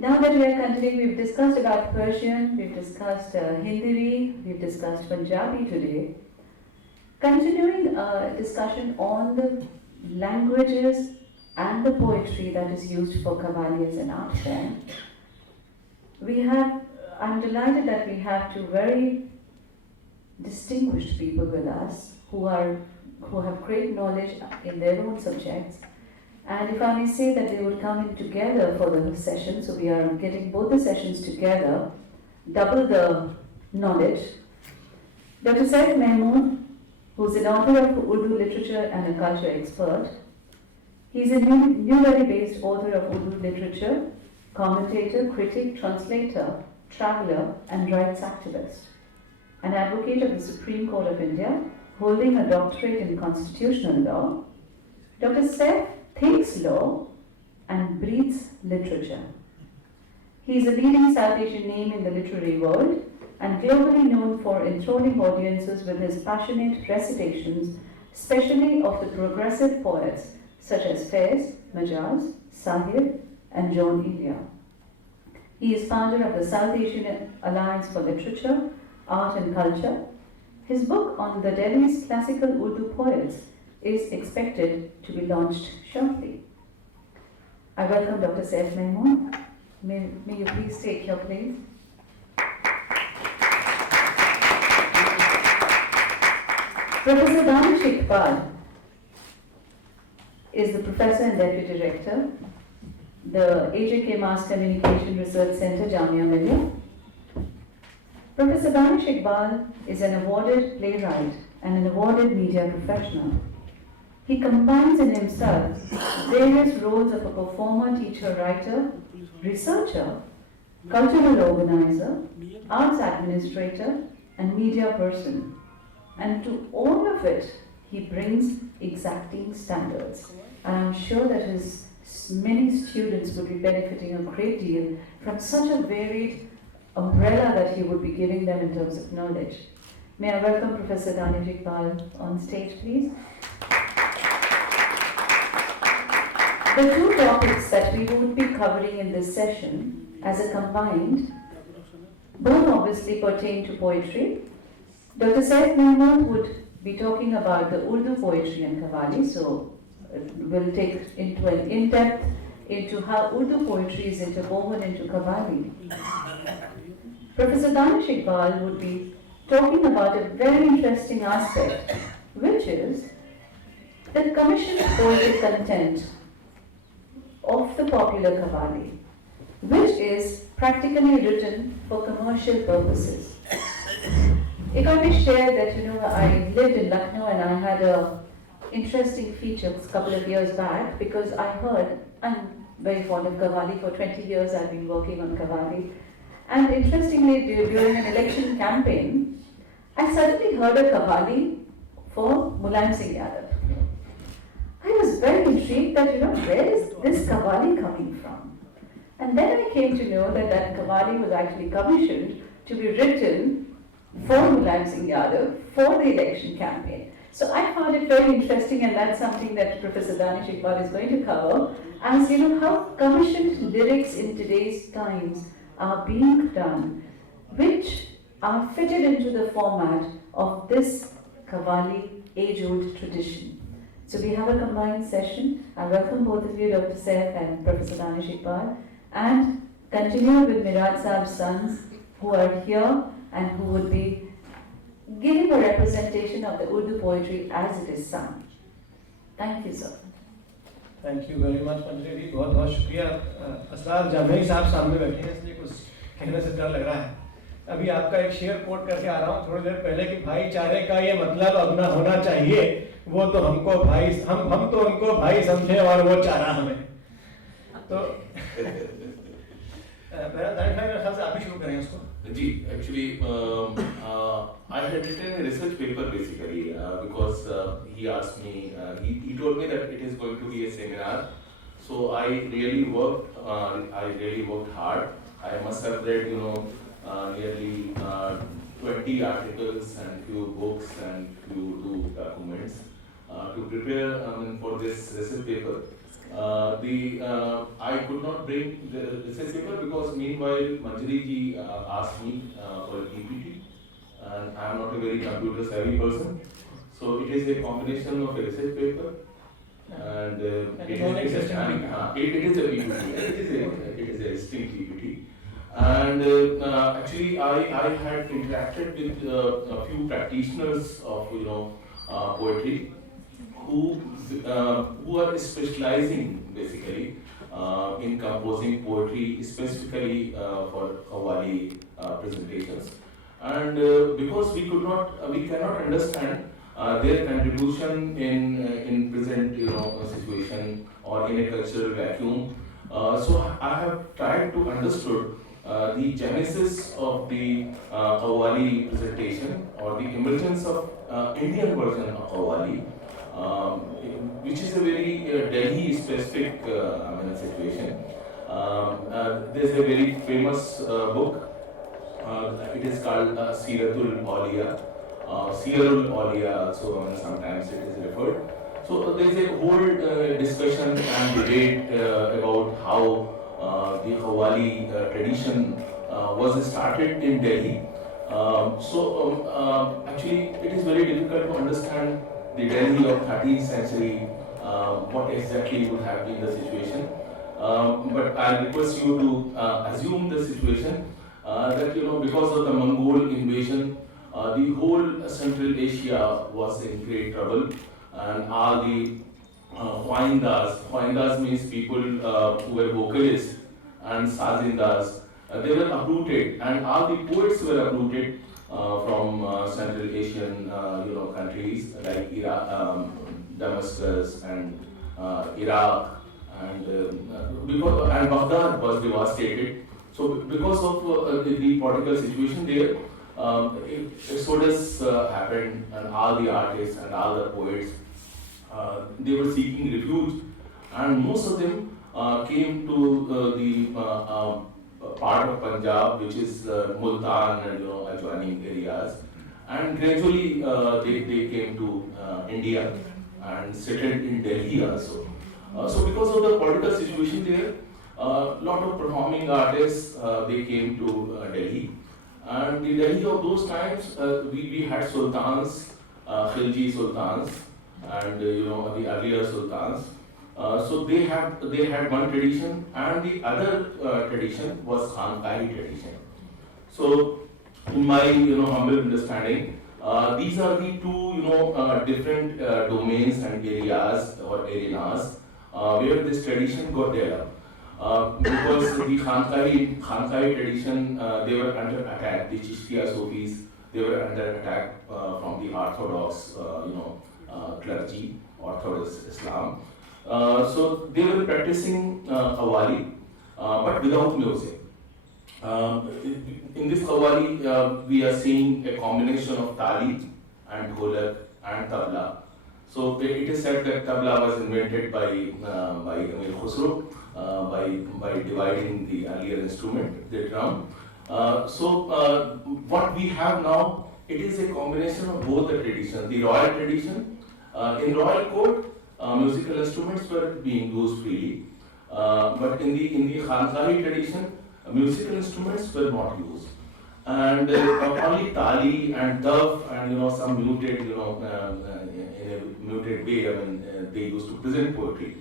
Now that we are continuing, we've discussed about Persian, we've discussed Hindi, we've discussed Punjabi today. Continuing a discussion on the languages and the poetry that is used for Qawwali as an art form, I'm delighted that we have two very distinguished people with us who have great knowledge in their own subjects. And if I may say that they would come in together for the session, so we are getting both the sessions together, double the knowledge. Dr. Saif Mehmood, who's an author of Urdu literature and a culture expert. He's a New Delhi-based author of Urdu literature, commentator, critic, translator, traveler, and rights activist. An advocate of the Supreme Court of India, holding a doctorate in constitutional law. Dr. Saif thinks law and breathes literature. He is a leading South Asian name in the literary world and globally known for enthralling audiences with his passionate recitations, especially of the progressive poets such as Faiz, Majaz, Sahib, and John Ilya. He is founder of the South Asian Alliance for Literature, Art and Culture. His book on the Delhi's classical Urdu poets is expected to be launched shortly. I welcome Dr. Saif Mehmood. May you please take your place. Professor Danish Iqbal is the Professor and Deputy Director, the AJK Mass Communication Research Center, Jamia Millia. Professor Danish Iqbal is an awarded playwright and an awarded media professional. He combines in himself various roles of a performer, teacher, writer, researcher, cultural organizer, arts administrator, and media person. And to all of it, he brings exacting standards. And I'm sure that his many students would be benefiting a great deal from such a varied umbrella that he would be giving them in terms of knowledge. May I welcome Professor Danish Iqbal on stage, please. The two topics that we would be covering in this session as a combined, both obviously pertain to poetry. Dr. Saif Mehmood would be talking about the Urdu poetry and Qawwali, so we'll take into an in-depth into how Urdu poetry is interwoven into Qawwali. Professor Danish Iqbal would be talking about a very interesting aspect, which is the commissioned poetic content of the popular Qawwali, which is practically written for commercial purposes. If I may share that, I lived in Lucknow and I had a interesting feature a couple of years back because I heard, I'm very fond of Qawwali, for 20 years I've been working on Qawwali. And interestingly, during an election campaign, I suddenly heard a Qawwali for Mulayam Singh Yadav. I was very intrigued that, where is this Qawwali coming from? And then I came to know that that Qawwali was actually commissioned to be written for Mulayam Singh Yadav for the election campaign. So I found it very interesting, and that's something that Professor Danish Iqbal is going to cover, as how commissioned lyrics in today's times are being done, which are fitted into the format of this Qawwali age-old tradition. So we have a combined session. I welcome both of you, Dr. Saif and Professor Danish Iqbal, and continue with Miraj Saab's sons who are here and who would be giving a representation of the Urdu poetry as it is sung. Thank you, sir. Thank you very much, Manjari जी. बहुत बहुत शुक्रिया. असरार जामेई साहब सामने बैठे हैं, इसलिए कुछ कहने से डर लग रहा है. अभी आपका एक शेर कोट करके आ रहा हूँ थोड़ी देर पहले कि भाईचारे का ये मतलब अपना होना चाहिए. वो तो हमको भाई, हम तो उनको भाई समझे और वो चारा हमें. तो मेरा दानिश भाई मेरे ख्याल से आप ही शुरू करें उसको. जी, actually, I had written a research paper basically because he asked me, he told me that it is going to be a seminar. So I really worked hard. I must have read, nearly 20 articles and few books and few documents to prepare for this research paper. I could not bring the research paper because meanwhile Manjari ji asked me for a PPT, and I am not a very computer savvy person. So it is a combination of a research paper and it is a PPT. It is a string PPT. And actually, I had interacted with a few practitioners of poetry who are specializing basically in composing poetry specifically for Qawwali presentations. And because we cannot understand their contribution in present situation or in a cultural vacuum. So I have tried to understood the genesis of the Qawwali presentation or the emergence of Indian version of Qawwali, which is a very Delhi specific situation. There's a very famous book. It is called Siratul Awliya. Sirul Awliya, so sometimes it is referred. So there is a whole discussion and debate about how the Qawwali tradition was started in Delhi. Actually, it is very difficult to understand the Delhi of 13th century, what exactly would have been the situation. But I request you to assume the situation that because of the Mongol invasion, the whole Central Asia was in great trouble, and all the Khwaindas means people who were vocalists, and Sazindas, they were uprooted, and all the poets were uprooted from Central Asian countries like Iraq, Damascus, and Iraq, and Baghdad was devastated. So because of the political situation there, exodus happened, and all the artists and all the poets they were seeking refuge, and most of them came to the part of Punjab, which is Multan and adjoining areas, and gradually they came to India and settled in Delhi also. So because of the political situation there, lot of performing artists they came to Delhi, and the Delhi of those times we had sultans, Khilji sultans, and the earlier sultans. So they had one tradition, and the other tradition was Khanqahi tradition. So in my humble understanding, these are the two different domains and areas or arenas where this tradition got developed. Because the Khanqahi tradition, they were under attack. The Chishtiya Sufis, they were under attack from the Orthodox, clergy, Orthodox Islam. So they were practicing Qawwali, but without music. In this Qawwali, we are seeing a combination of tali and dholak and tabla. So it is said that tabla was invented by Amir Khusro by dividing the earlier instrument, the drum. What we have now, it is a combination of both the traditions. The royal tradition, in royal court, musical instruments were being used freely, but in the Khanqahi tradition, musical instruments were not used, and only tali and dove and some muted, in a muted way. They used to present poetry.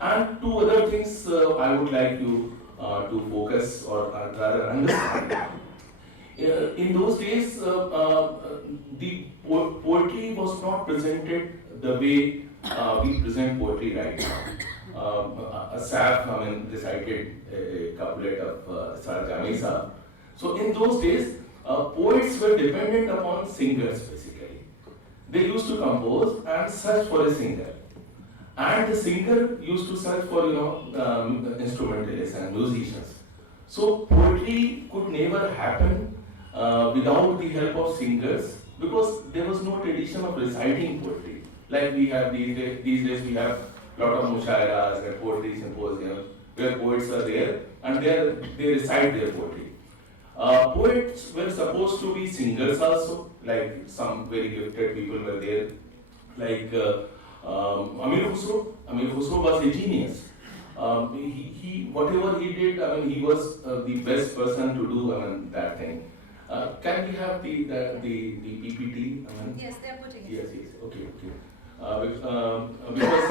And two other things I would like you to focus or rather understand. In those days, the poetry was not presented the way we present poetry right now. Asaf, recited a couplet of Sar Jami Sahab. So in those days, poets were dependent upon singers basically. They used to compose and search for a singer. And the singer used to search for instrumentalists and musicians. So poetry could never happen without the help of singers, because there was no tradition of reciting poetry. Like we have these days we have a lot of mushairas and poetry symposiums where poets are there and they recite their poetry. Poets were supposed to be singers also, like some very gifted people were there, like Amir Khusro was a genius. Whatever he did, I mean, he was the best person to do, I mean, that thing. Can we have the PPT? I mean, Yes, they are putting it. yes, okay. Because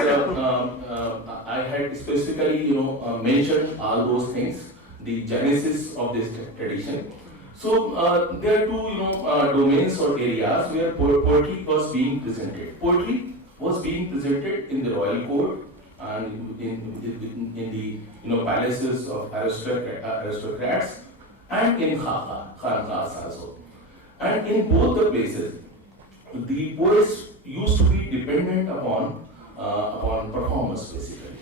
I had specifically, mentioned all those things, the genesis of this tradition. So there are two, domains or areas where poetry was being presented. Poetry was being presented in the royal court and in the palaces of aristocrats and in khanqahs also. And in both the places, the poets used to be dependent upon performance basically.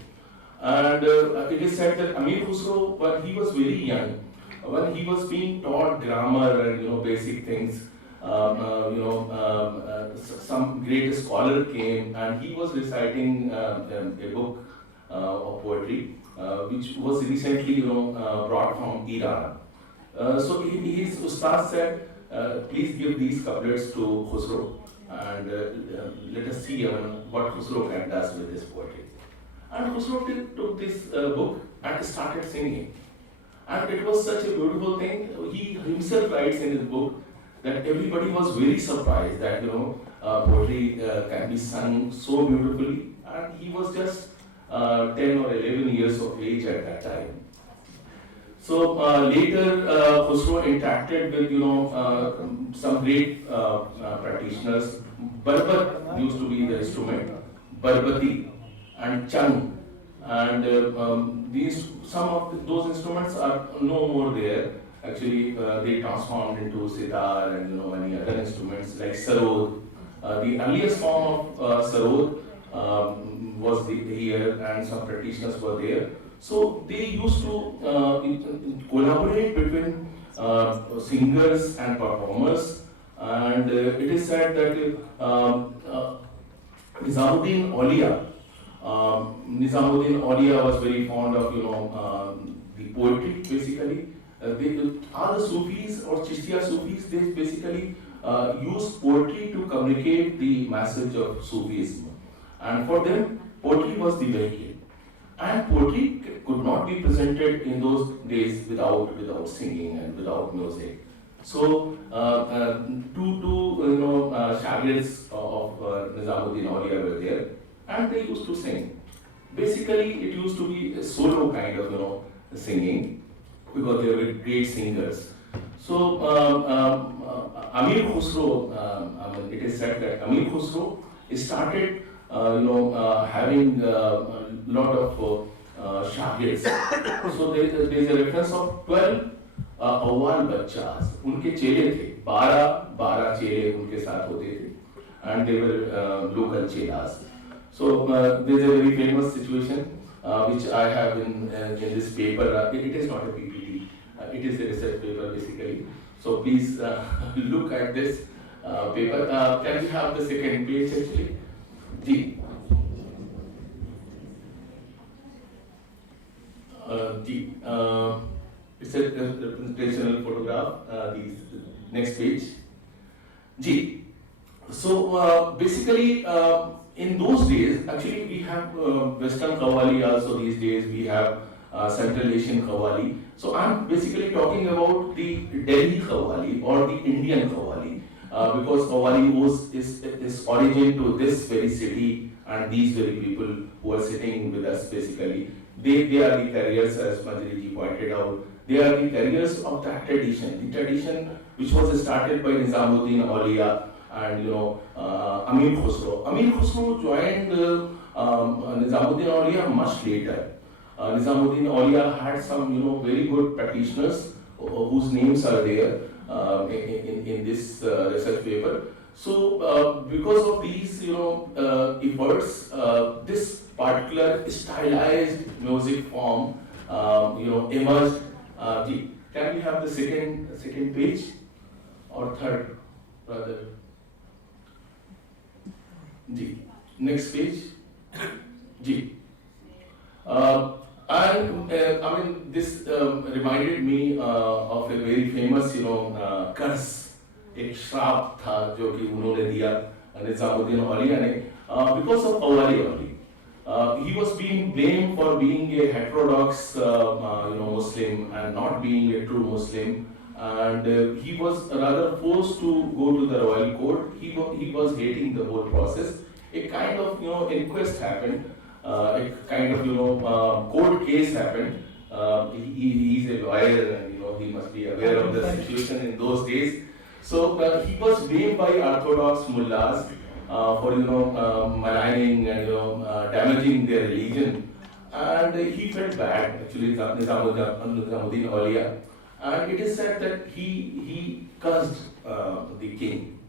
And it is said that Amir Khusro, when he was very young, when he was being taught grammar and basic things, some great scholar came and he was reciting a book of poetry, which was recently brought from Iran. So his ustad said, please give these couplets to Khusro and let us see what Khusro does with this poetry. And Khusro took this book and started singing. And it was such a beautiful thing. He himself writes in his book that everybody was very surprised that poetry can be sung so beautifully. And he was just 10 or 11 years of age at that time. So later, Khusro interacted with some great practitioners. Barbat used to be the instrument, Barbati and Chung, and some of those instruments are no more there. Actually, they transformed into sitar and many other instruments like sarod. The earliest form of sarod was here, and some practitioners were there. So they used to collaborate between singers and performers, and it is said that Nizamuddin Auliya was very fond of the poetry basically. All the Sufis or Chishtiya Sufis, they basically use poetry to communicate the message of Sufism, and for them poetry was the vehicle. And poetry could not be presented in those days without singing and without music. So two shagirs of Nizamuddin Auliya were there, and they used to sing. Basically, it used to be a solo kind of singing because they were great singers. So Amir Khusro, it is said that Amir Khusro started having a lot of shagirs. So there is a reference of 12 अव्वाल बच्चास, उनके चेले थे, 12 चेले उनके साथ होते थे, and they were local chelas. So there is a very famous situation which I have in this paper. It is not a PPT, it is a research paper basically. So please look at this paper. Can we have the second page actually? Ji. It's a representational photograph. The next page. Ji. So basically, in those days, actually we have Western Qawwali also these days. We have Central Asian Qawwali. So I'm basically talking about the Delhi Qawwali or the Indian Qawwali because Qawwali is origin to this very city and these very people who are sitting with us basically. They are the carriers, as Manjari ji pointed out. They are the carriers of that tradition. The tradition which was started by Nizamuddin Auliya and Amir Khusro. Amir Khusro joined Nizamuddin Auliya much later. Nizamuddin Auliya had some very good practitioners whose names are there in this research paper. So because of these efforts, this particular stylized music form emerged. Can we have the second page or third rather? Next page. And this reminded me of a very famous कर्ज, एक श्राप था जो कि उन्होंने दिया निजामुद्दीन औलिया ने. because of Awali only. He was being blamed for being a heterodox, Muslim and not being a true Muslim, and he was rather forced to go to the royal court. He was hating the whole process. A kind of inquest happened, a kind of court case happened. He's a lawyer, and he must be aware of the situation in those days. So he was blamed by orthodox mullahs for maligning and damaging their religion, and he felt bad actually. Nizamuddin Auliya, and it is said that he cursed the king,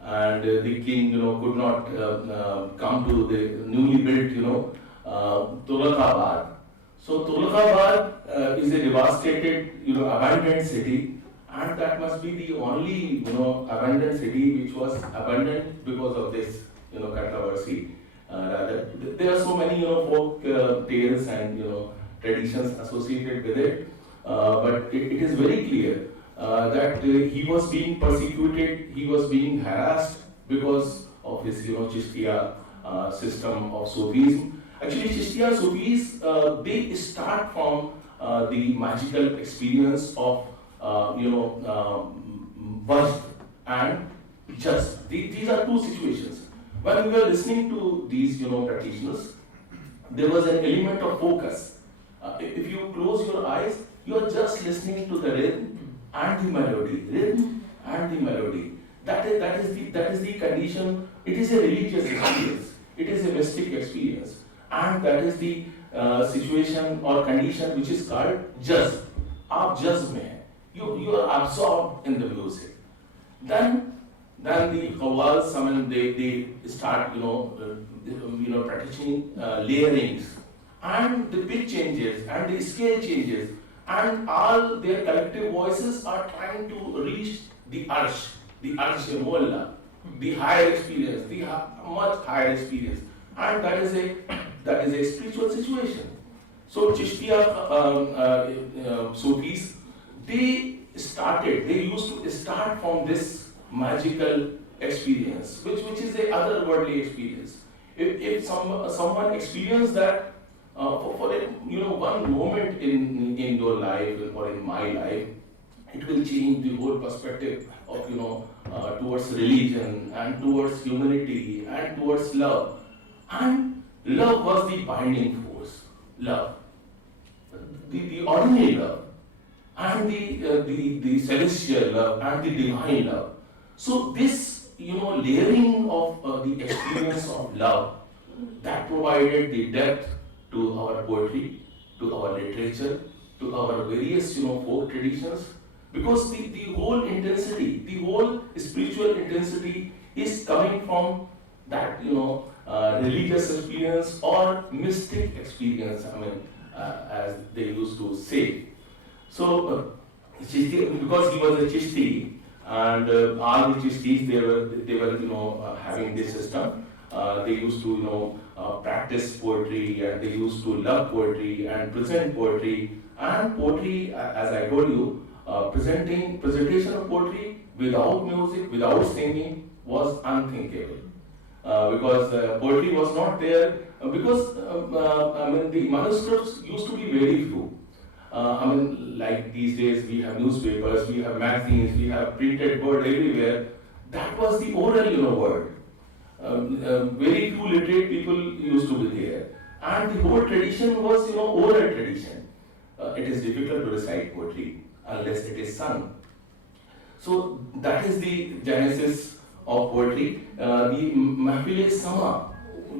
and the king could not come to the newly built Tughlaqabad. So Tughlaqabad is a devastated abandoned city, and that must be the only abandoned city which was abandoned because of this controversy. Rather, there are so many folk tales and traditions associated with it, but it is very clear that he was being persecuted, he was being harassed because of his Chishtiya system of Sufism. Actually, Chishtiya Sufis they start from the magical experience of Majd and Jazb. These are two situations. When we were listening to these practitioners, there was an element of focus. If you close your eyes, you are just listening to the rhythm and the melody. Rhythm and the melody. That is the condition. It is a religious experience. It is a mystic experience, and that is the situation or condition which is called jazb. आप जज्ब में हैं. You are absorbed in the music. Then the qawwals, they start practicing layerings, and the pitch changes and the scale changes, and all their collective voices are trying to reach the arsh mualla, the higher experience, the much higher experience, and that is a spiritual situation. So Chishtiya Sufis, they used to start from this magical experience, which is a otherworldly experience. If someone experienced that for one moment in your life or in my life, it will change the whole perspective of towards religion and towards humanity and towards love. And love was the binding force. Love, the ordinary love, and the celestial love and the divine love. So this layering of the experience of love, that provided the depth to our poetry, to our literature, to our various folk traditions, because the whole intensity, the whole spiritual intensity is coming from that religious experience or mystic experience. As they used to say. So because he was a Chishti, and all the Chishtis they were having this system. They used to practice poetry, and they used to love poetry and present poetry. And poetry, as I told you, presentation of poetry without music, without singing was unthinkable. Because poetry was not there, because the manuscripts used to be very few. Like these days we have newspapers, we have magazines, we have printed word everywhere. That was the oral word. Very few literate people used to be there, and the whole tradition was oral tradition. It is difficult to recite poetry unless it is sung. So that is the genesis of poetry. The Mahfil-e-Sama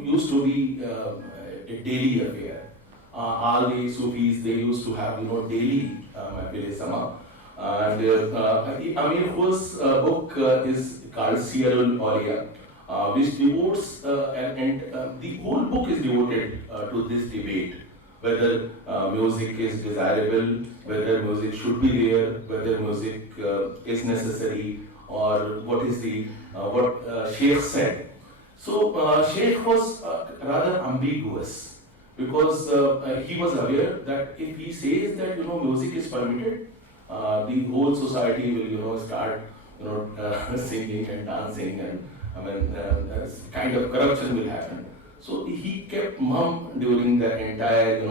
used to be a daily affair. All the Sufis, they used to have daily Mahfil-e-Sama. And Amir Khus' book is called Siyarul Auliya, which devotes, and the whole book is devoted to this debate, whether music is desirable, whether music should be there, whether music is necessary, or what is what Sheikh said. So Sheikh was rather ambiguous, because he was aware that if he says that music is permitted, the whole society will start singing and dancing, and kind of corruption will happen. So he kept mum during the entire,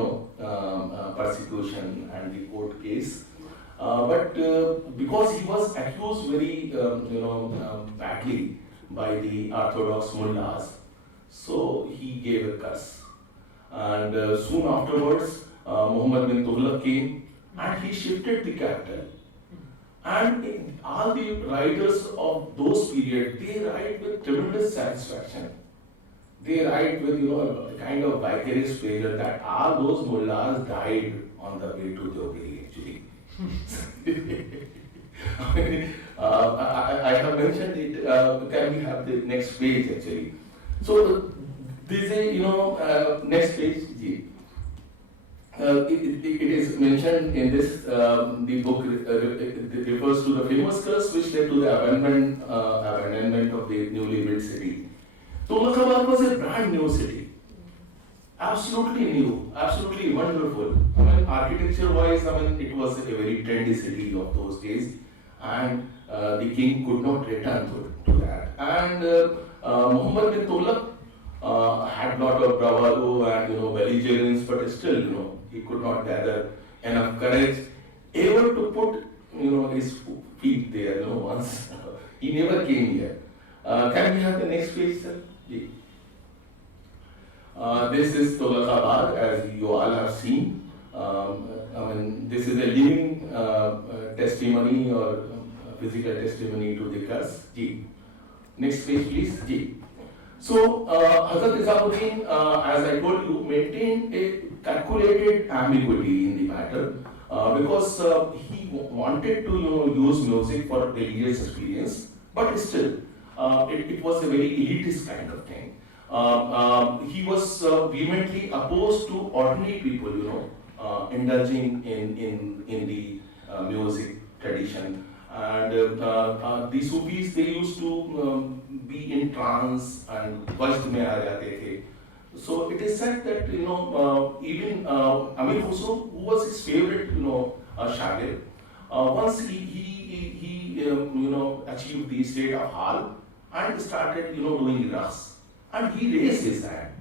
persecution and the court case. But because he was accused very, badly by the Orthodox mullahs, so he gave a curse. And soon afterwards, Muhammad bin Tughlaq came and he shifted the capital. And all the writers of those periods, they write with tremendous satisfaction. They write with, a kind of vicarious pleasure that all those mullahs died on the way to Deobiri actually. I have mentioned it, can we have the next page actually? So, this is, next page, ji. It is mentioned in this, the book it refers to the famous curse which led to the abandonment of the newly built city. Tughlaqabad was a brand new city. Absolutely new, absolutely wonderful. Architecture-wise, it was a very trendy city of those days, and the king could not return to that. And Muhammad bin Tughlaq had lot of bravado and belligerence, but still, he could not gather enough courage ever to put his feet there. Once he never came here. Can we have the next page, sir? This is Tughlaqabad, as you all have seen. This is a living testimony or physical testimony to the curse. Next page, please. So, Hazrat Nizamuddin, as I told you, maintained a calculated ambiguity in the matter because he wanted to use music for religious experience, but still, it was a very elitist kind of thing. He was vehemently opposed to ordinary people, indulging in the music tradition. And the Sufis, they used to be in trance and wajd mein aa jate the. So it is said that even Amir Khusro, who was his favorite shagird, once he achieved the state of hal and started doing raqs, and he raised his hand.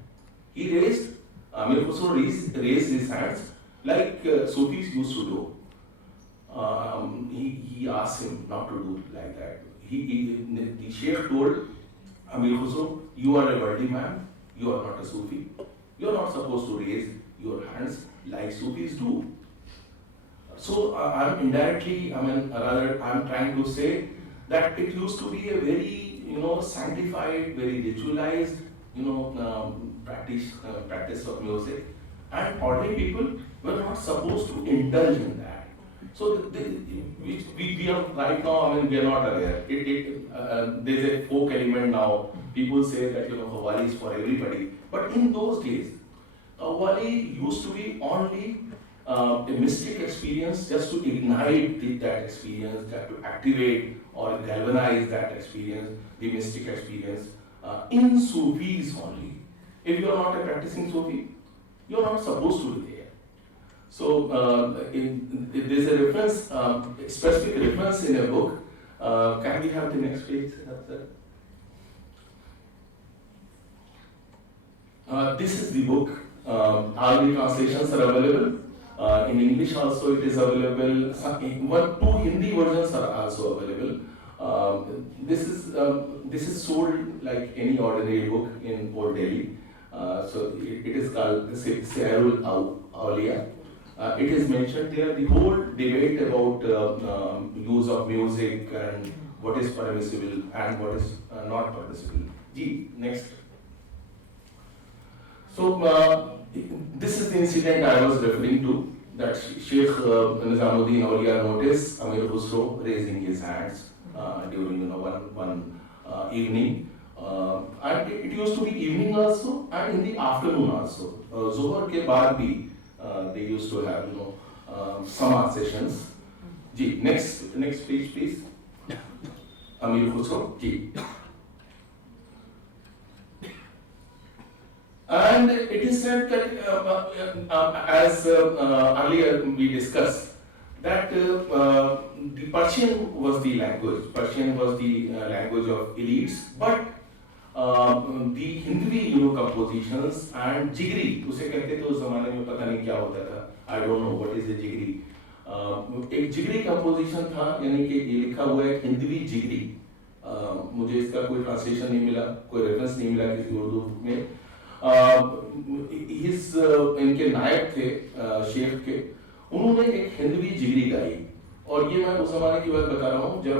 Amir Khusro raised his hands like Sufis used to do. He asked him not to do like that. The Sheikh told Amir Khusro, you are a worldly man, you are not a Sufi. You are not supposed to raise your hands like Sufis do. So I'm indirectly, I'm trying to say that it used to be a very, sanctified, very ritualized, practice of music, and ordinary people were not supposed to indulge in that. So we are right now, we are not aware. There's a folk element now. People say that Qawwali is for everybody, but in those days, Qawwali used to be only a mystic experience, just to ignite that experience, to activate or galvanize that experience, the mystic experience, in Sufis only. If you are not a practicing Sufi, you are not supposed to be there. So there's a reference, specific reference in a book. Can we have the next page, sir? This is the book. All the translations are available. In English also it is available. Two Hindi versions are also available. This is sold like any ordinary book in Old Delhi. So it is called Siharul Awliya. It is mentioned there the whole debate about use of music and what is permissible and what is not permissible. Next. So this is the incident I was referring to, that Sheikh Nizamuddin Awliya noticed Amir Khusro raising his hands during one evening. And it used to be evening also and in the afternoon also. Zohar ke baad bhi they used to have Sama sessions. Next page please. Amir Khusro. And it is said that as earlier we discussed, that the Persian was the language. Persian was the language of elites, but the Hindvi compositions and jigri, उसे कहते थे उस जमाने में, पता नहीं क्या होता था, I don't know what is a jigri. एक जिगरी कंपोजिशन था, यानी कि ये लिखा हुआ है हिंदवी जिगरी. मुझे इसका कोई ट्रांसलेशन नहीं मिला, कोई रेफरेंस नहीं मिला किसी उर्दू में. इनके नायक थे शेख के, उन्होंने एक हिंदवी जिगरी गाई. और ये मैं उस जमाने की बात बता रहा हूँ जब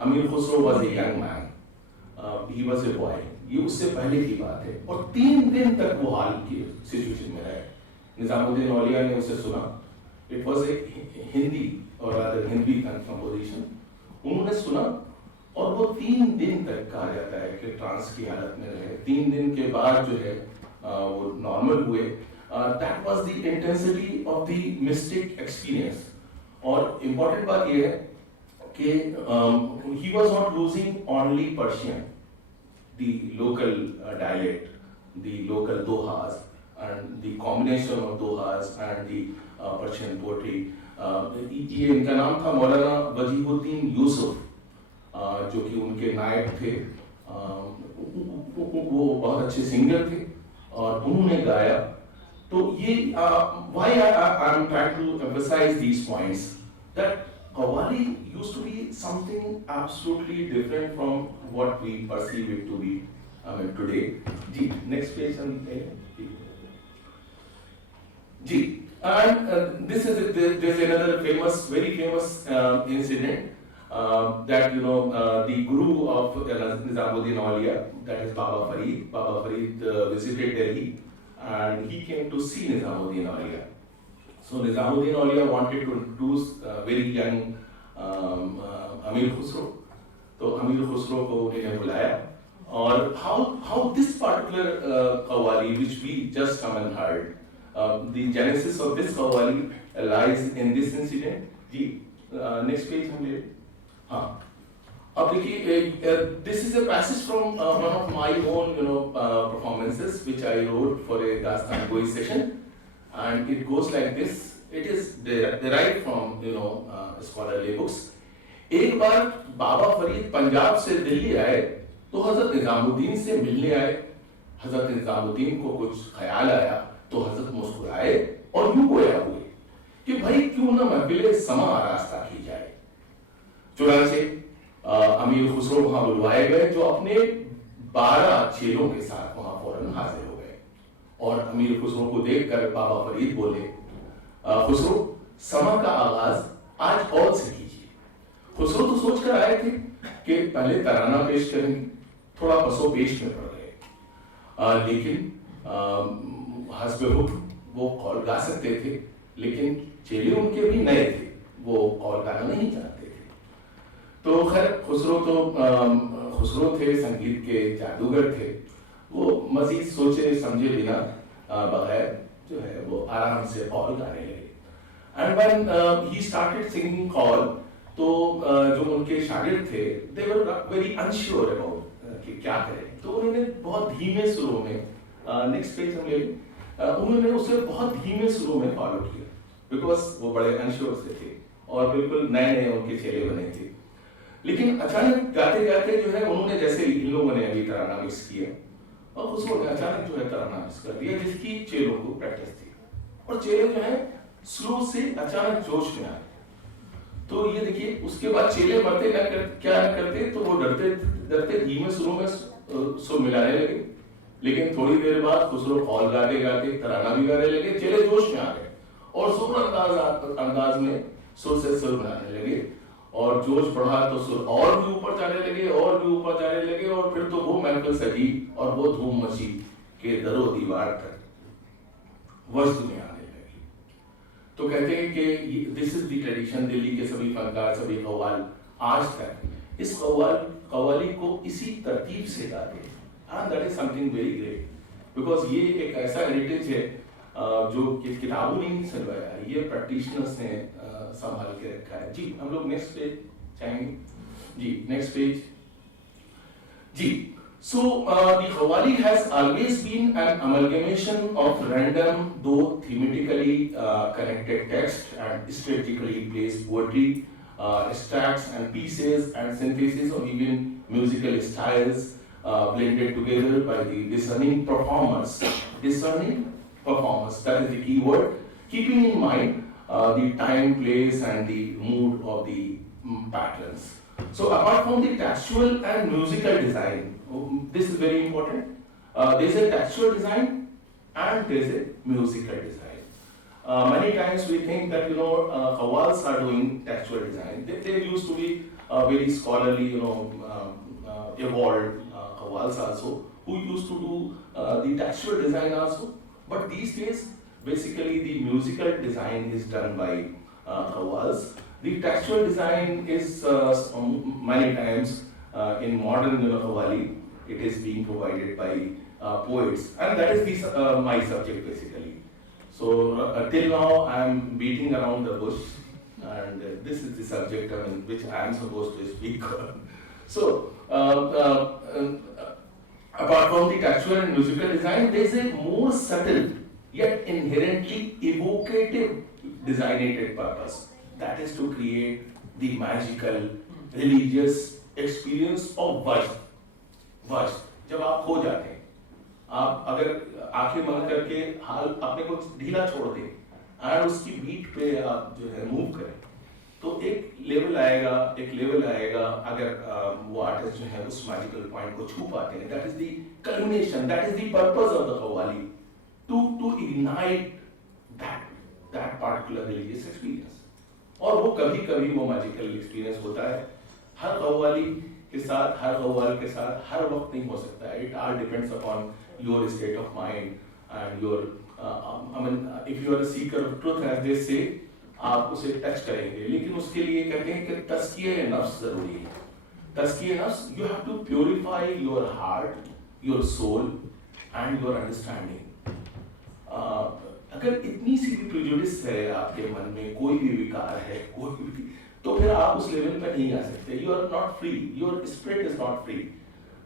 अमीर Khusro was a young man, he was a boy. ये उससे पहले की बात है. और 3 दिन तक वो हाल की सिचुएशन में रहे. निजामुद्दीन औलिया ने उसे सुना. इट वाज ए हिंदी और रादर हिंदी कंपोजिशन. उन्होंने सुना और वो 3 दिन तक कहा जाता है कि ट्रांस की हालत में रहे. 3 दिन के बाद जो है वो नॉर्मल हुए. That was the intensity of the mystic experience. और इम्पोर्टेंट बात ये है कि he was not losing only Persian, the local dialect, the local dohas and the combination of dohas and the Persian poetry. ये इनका नाम था मौलाना वजीहुद्दीन यूसुफ, जो कि उनके नायक थे. वो बहुत अच्छे सिंगर थे और उन्होंने गाया. तो ये why I am trying to emphasize these points, that Qawwali used to be something absolutely different from what we perceive it to be today. Ji, next page ji. And there's another very famous incident that the guru of Nizamuddin Auliya, that is Baba Farid. Baba Farid visited Delhi and he came to see Nizamuddin Auliya. So Nizamuddin Auliya wanted to introduce very young Amir Khusro. तो अमीर खुसरो को उन्होंने बुलाया. और how this particular Qawwali which we just come and heard, the genesis of this Qawwali lies in this incident. Ji, next page हम ले. हाँ, अब देखिए, this is a passage from one of my own performances which I wrote for a Dastan Goi session, and it goes like this. It is derived from scholarly books. एक बार बाबा फरीद पंजाब से दिल्ली आए तो हजरत निजामुद्दीन से मिलने आए. हजरत निजामुद्दीन को कुछ ख्याल आया तो हजरत मुस्कुराए और यूं गोया हुए कि भाई क्यों ना महफिल समा रास्ता की जाए. चुनांचे अमीर खुसरो वहां बुलवाए गए, जो अपने 12 चेलों के साथ वहां फौरन हाजिर हो गए. और अमीर खुसरो को देखकर बाबा फरीद बोले, खुसरो, समा का आगाज आज कौन से कीजिए. खुसरो तो सोच कर आए थे कि पहले तराना पेश करेंगे. थोड़ा पसो पेश में पड़ गए, लेकिन हस्बे हुक्म वो कौल गा सकते थे, लेकिन चेले उनके भी नए थे, वो कौल गाना नहीं जानते थे. तो खैर खुसरो थे, संगीत के जादूगर थे. वो मजीद सोचे समझे बिना बगैर जो है वो आराम से कौल गाने लगे. And when he started singing कौल, तो जो उनके शागिर्द थे, they were very unsure about कि क्या करें. तो उन्होंने बहुत धीमे सुरों में, नेक्स्ट पेज हम ले लें, उन्होंने उसे बहुत धीमे सुरों में फॉलो किया, बिकॉज वो बड़े अनश्योर से थे और बिल्कुल नए नए उनके चेले बने थे. लेकिन अचानक गाते गाते जो है उन्होंने, जैसे इन लोगों ने अभी तराना मिक्स किया और खुसरो ने अचानक जो है तराना मिक्स कर दिया, जिसकी चेलों को प्रैक्टिस थी. और चेले जो है स्लो से अचानक जोश में आए. तो ये देखिए, उसके बाद चेले मरते क्या करते, तो वो डरते धीमे सुरों में सुर मिलाने लगे. लेकिन थोड़ी देर बाद खुसरो कौल गाते गाते तराना भी गाने लगे. चेले जोश में आ गए और जोर अंदाज में सुर से सुर मिलाने लगे. और जोश बढ़ा तो सुर और भी ऊपर जाने लगे और भी ऊपर जाने लगे. और फिर तो वो महफिल सजी और वो धूम मची के दरो दीवार तक वजद में आने लगी. तो कहते हैं कि this is the tradition. Delhi के सभी फनकार, सभी कव्वाल आज तक इस कव्वाली को इसी तरतीब से गाते हैं. And that is something very great, because ये एक ऐसा हेरिटेज है जो किताबों ने नहीं संभाला है, ये प्रैक्टिशनर्स ने संभाल के रखा है. जी, हम लोग नेक्स्ट पेज चाहेंगे. जी, नेक्स्ट पेज. जी, so the Qawwali has always been an amalgamation of random, though thematically connected text and strategically placed poetry, extracts and pieces and synthesis of even musical styles. blended together by the discerning performers. Discerning performers, that is the key word, keeping in mind the time, place, and the mood of the patterns. So apart from the textual and musical design, this is very important. There's a textual design and there's a musical design. Many times we think that qawwals are doing textual design. They used to be very scholarly, evolved qawwals also, who used to do the textual design also. But these days, basically the musical design is done by qawwals. The textual design is many times in modern qawwali, it is being provided by poets, and that is my subject basically. So till now I am beating around the bush, and this is the subject which I am supposed to speak on. So apart from the textual and musical design, there is a more subtle yet inherently evocative designated purpose. That is to create the magical religious experience of वज्र. वज्र जब आप खो जाते हैं, आप अगर आंखें बंद करके हाल अपने को ढीला छोड़ दें और उसकी बीट पे आप जो है मूव करें, तो एक लेवल आएगा अगर वो आर्टिस्ट जो है उस मैजिकल पॉइंट को छू पाते हैं. That is the culmination, that is the purpose of the qawwali, to ignite that particular religious experience. और वो कभी वो मैजिकल एक्सपीरियंस होता है. हर qawwali के साथ, हर qawwal के साथ हर वक्त नहीं हो सकता है. It all depends upon your state of mind and your if you are a seeker of truth, as they say, आप उसे टच करेंगे, लेकिन उसके लिए कहते हैं कि तज़किये नफ्स जरूरी है. तज़किये नफ्स, you have to purify your heart, your soul and your understanding. अगर इतनी सी भी प्रेजुडिस है आपके मन में, कोई भी विकार है, कोई भी, तो फिर आप उस लेवल पर नहीं आ सकते. You are not free, your spirit is not free.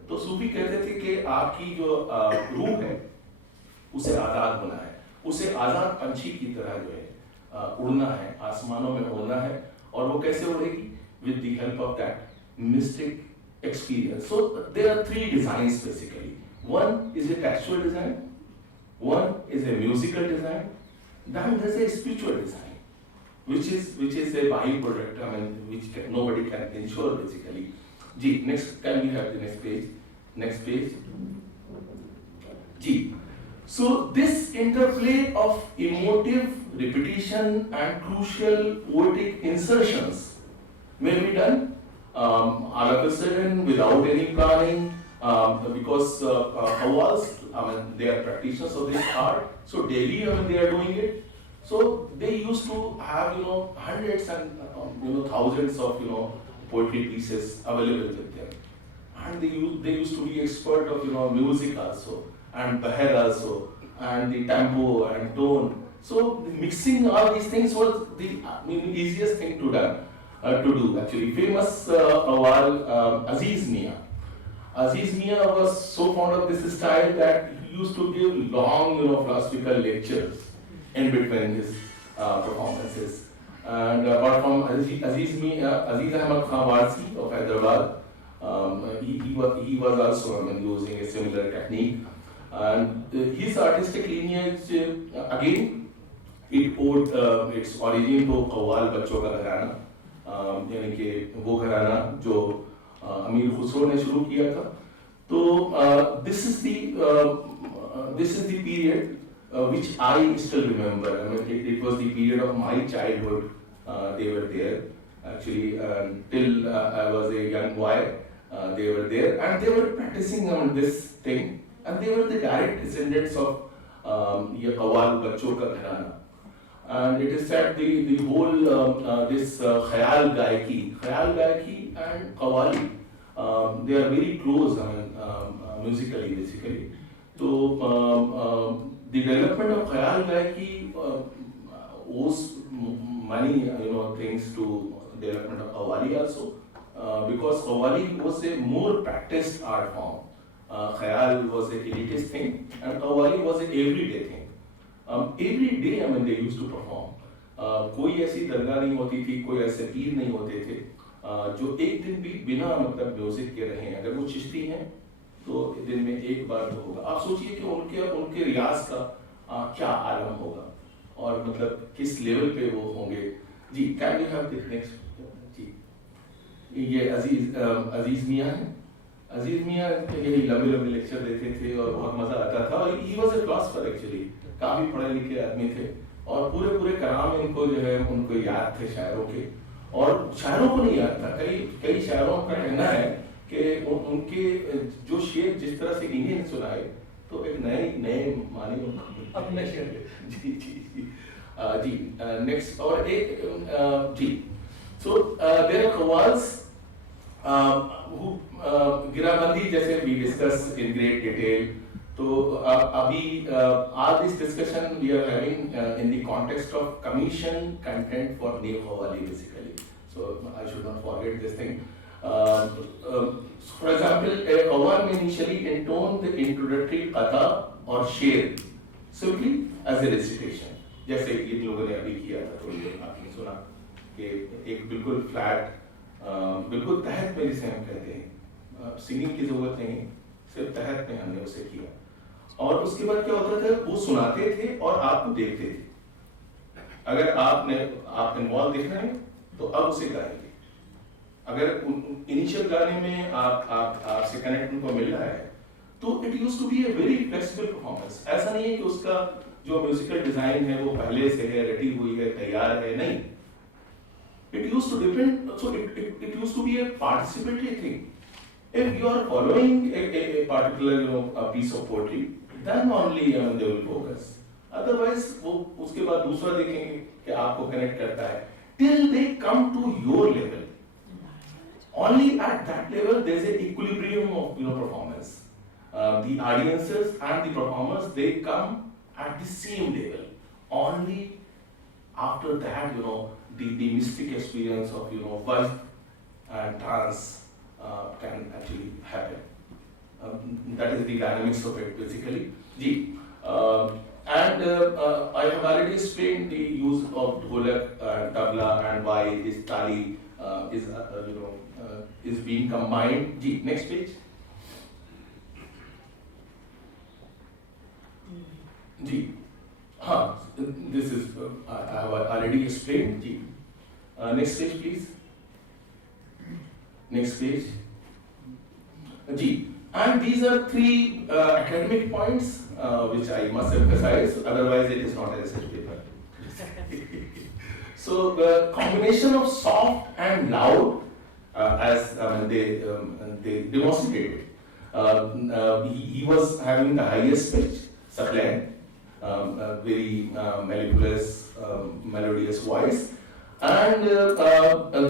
तो सूफी कहते थे कि आपकी जो रूह है उसे आज़ाद होना है, उसे आज़ाद पंछी की तरह जो है उड़ना है, आसमानों में उड़ना है. और वो कैसे उड़ेगी? With the help of that mystic experience. So there are three designs basically. One is a textual design, one is a musical design, then there's a spiritual design, which is a byproduct, which nobody can ensure basically. Ji, next, can we have the next page? Next page. Ji. So this interplay of emotive repetition and crucial poetic insertions may be done all of a sudden without any planning, because qawwals, they are practitioners of this art, so daily they are doing it. So they used to have hundreds and thousands of poetry pieces available with them, and they used to be expert of music also, and bahr also, and the tempo and tone. So mixing all these things was the easiest thing to do actually. Famous qawwal Aziz Mia. Aziz Mia was so fond of this style that he used to give long, philosophical lectures in between his performances. And apart from Aziz Ahmad Khan Warsi of Hyderabad, he was also using a similar technique. And his artistic lineage, again, it owed its origin to qawwal बच्चों का घराना, यानी कि वो घराना जो अमीर खुसरो ने शुरू किया था. तो this is the period which I still remember. It was the period of my childhood. They were there actually till I was a young boy. They were there and they were practicing this thing, and they were the direct descendants of ये qawwal बच्चों का घराना. And it is said the whole this khayal gaiki and qawwali, they are very close, musically basically. So the development of khayal gaiki owes many things to development of qawwali also, because qawwali was a more practiced art form. Khayal was a elitist thing and qawwali was an everyday thing. Every day they used to perform. कोई ऐसी दरगाह नहीं होती थी, कोई ऐसे पीर नहीं होते थे जो एक दिन भी बिना म्यूजिक के रहे. अगर वो चिश्ती हैं तो दिन में एक बार तो होगा। आप सोचिए कि उनके रियाज का क्या आलम होगा और मतलब किस लेवल पे वो होंगे। जी, can you have the next? जी, ये अजीज मियाँ हैं। अजीज मियाँ यही लंबे लंबे लेक्चर देते थे और बहुत मजा आता था। और he was a philosopher actually, काफी पढ़े लिखे आदमी थे और पूरे कलाम इनको जो है उनको याद थे शायरों के, और शायरों को नहीं याद था। कई शायरों का कहना है कि उनके जो शेर जिस तरह से इन्हें सुनाए तो एक नए माने उनको अपने शेर। जी जी जी जी, नेक्स्ट और एक जी। सो देयर आर कव्वाल्स गिराबंदी जैसे we discuss in great detail. तो अभी आज this discussion we are having in the context of commission content for new qawwali basically, so I should not forget this thing. For example, a qawwal may initially intone the introductory qata or sher simply as a recitation. जैसे इन लोगों ने अभी किया था, थोड़ी देर आपने सुना कि एक बिल्कुल फ्लैट, बिल्कुल तहत में जिसे हम कहते हैं, सिंगिंग की जरूरत नहीं, सिर्फ तहत में हमने उसे किया। और उसके बाद क्या होता था, वो सुनाते थे और आपको देखते थे। अगर आप इन्वॉल्व दिख रहे हैं तो अब उसे गाएंगे। अगर इनिशियल गाने में आपसे कनेक्ट उनको मिल रहा है तो it used to be a very flexible performance. ऐसा नहीं है कि उसका जो म्यूजिकल डिजाइन है वो पहले से है, रटी हुई है, तैयार है, नहीं। It used to depend, so it used to be a participatory thing. If you are following a particular a piece of poetry, then only they will focus. Otherwise वो उसके बाद दूसरा देखेंगे कि आपको कनेक्ट करता है, till they come to your level. Only at that level there is an equilibrium of performance. The audiences and the performers, they come at the same level. Only after that, the mystic experience of voice and trance can actually happen. That is the dynamics of it basically. Ji. And I have already explained the use of dholak, tabla, and why this tali is being combined. Ji, next page. Ji. This is I have already explained. Ji. Next page, please. Next page. Ji. And these are three academic points which I must emphasize. Otherwise, it is not a research paper. So the combination of soft and loud, as they demonstrated, he was having the highest pitch, sublime. Very mellifluous, melodious voice, and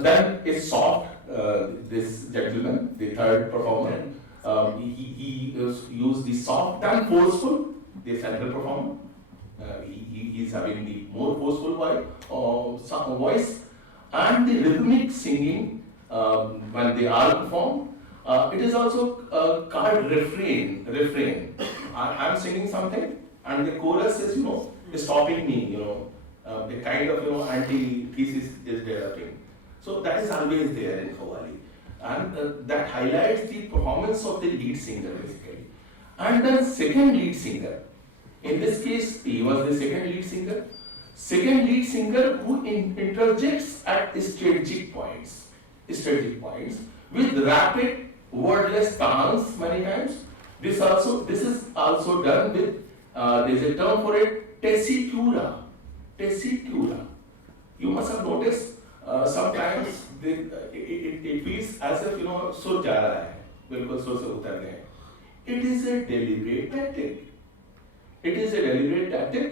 then is soft. This gentleman, the third performer, he used the soft and forceful. The central performer, he is having the more forceful voice, and the rhythmic singing when they are performed. It is also called refrain. I am singing something. And the chorus is, stopping me, a kind of, anti-thesis is developing. So that is always there in qawwali. And that highlights the performance of the lead singer, basically. And then second lead singer. In this case, he was the second lead singer. Second lead singer who interjects at strategic points with rapid, wordless stance many times. This is also done with there is a term for it, tessitura. You must have noticed sometimes it feels as if सुर जा रहा है, बिल्कुल सुर से उतर गए. It is a deliberate tactic.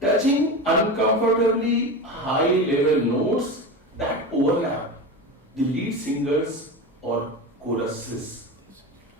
Touching uncomfortably high level notes that overlap the lead singers or choruses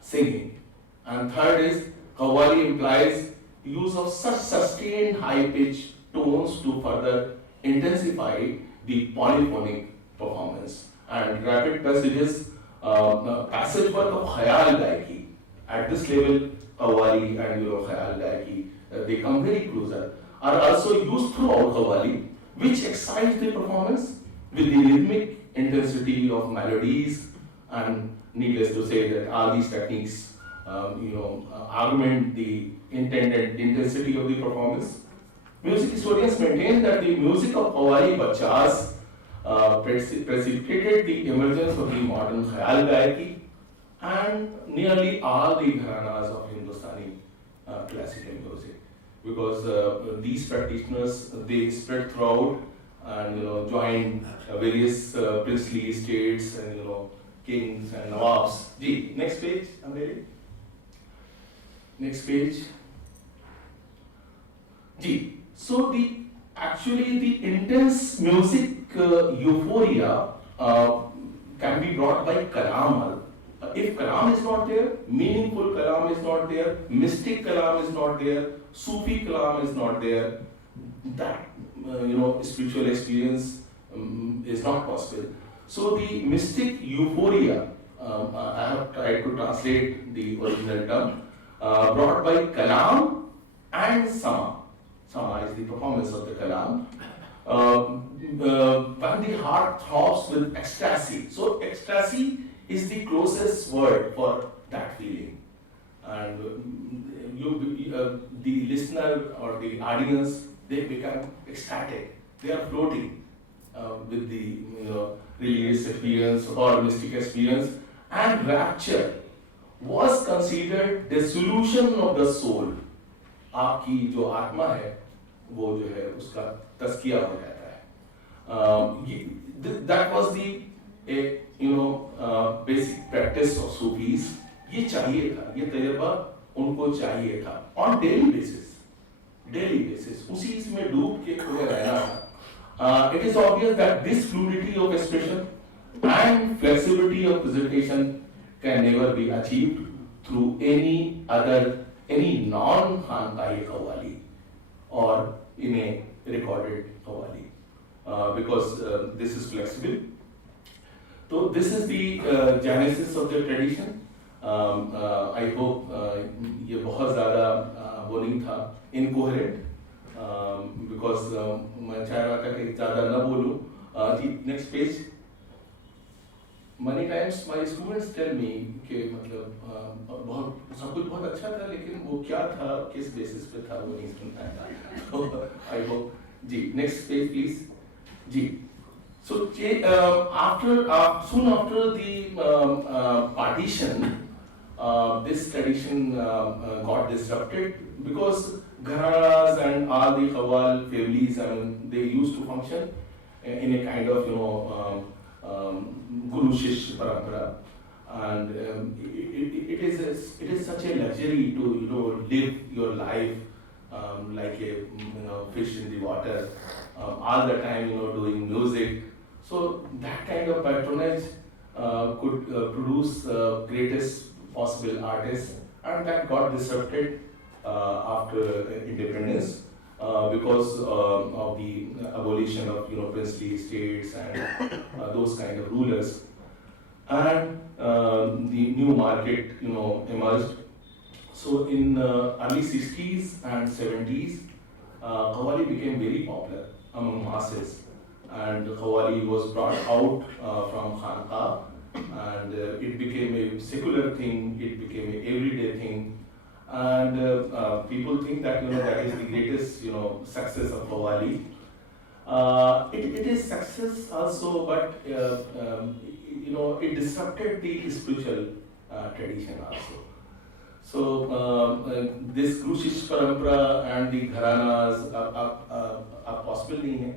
singing. And third is qawwali implies use of such sustained high-pitched tones to further intensify the polyphonic performance. And rapid passages, passage work of khayal gaiki. At this level, qawwali and khayal gaiki, they come very closer. Are also used throughout qawwali, which excites the performance with the rhythmic intensity of melodies. And needless to say that all these techniques augment the intent and intensity of the performance. Music historians maintain that the music of Qawwali Bachas precipitated the emergence of the modern Khayal Gayaki and nearly all the gharanas of Hindustani classical music, because these practitioners, they spread throughout and joined various princely estates and kings and nawabs. Ji, next page, Amreli. Next page. Ji, so the intense music euphoria can be brought by kalam. If kalam is not there, meaningful kalam is not there, mystic kalam is not there, Sufi kalam is not there, that spiritual experience is not possible. So the mystic euphoria, I have tried to translate the original term, brought by kalam and sama. Sama is the performance of the kalam. When the heart throbs with ecstasy. So ecstasy is the closest word for that feeling. And the listener or the audience, they become ecstatic. They are floating with the religious experience or mystic experience. And rapture was considered the solution of the soul. आपकी जो आत्मा है वो जो है उसका तस्किया हो जाता है. That was the basic practice of Sufis. ये चाहिए था, ये तजर्बा उनको चाहिए था on daily basis उसी इसमें डूब के खुले रहना था. It is obvious that this fluidity of expression and flexibility of presentation can never be achieved through any non-Khanqahi Qawwali or in a recorded Qawwali, because this is flexible. So this is the genesis of the tradition. I hope ये बहुत ज़्यादा वो नहीं था incoherent, because मैं चाह रहा था कि ज़्यादा न बोलूँ. Next page. Many times my students tell me कि मतलब बहुत सब कुछ बहुत अच्छा था लेकिन वो क्या था किस बेसिस पे था वो नहीं सुनता है. So I hope. Ji, next page please. Ji. So soon after the partition, this tradition got disrupted because gharanas and all the Qawwal families, they used to function in a kind of Guru Shish Parampara, and it is such a luxury to live your life like a fish in the water, all the time doing music. So that kind of patronage could produce greatest possible artists, and that got disrupted after independence because of the abolition of princely estates and those kind of rulers, and the new market emerged. So in early 60s and 70s, Qawwali became very popular among masses. And Qawwali was brought out from Khanqa, and it became a secular thing, it became an everyday thing, and people think that that is the greatest success of Qawwali. It is success also, but it disrupted the spiritual tradition also. So this Guru Shish Parampara and the Gharanas are possible nahi hai.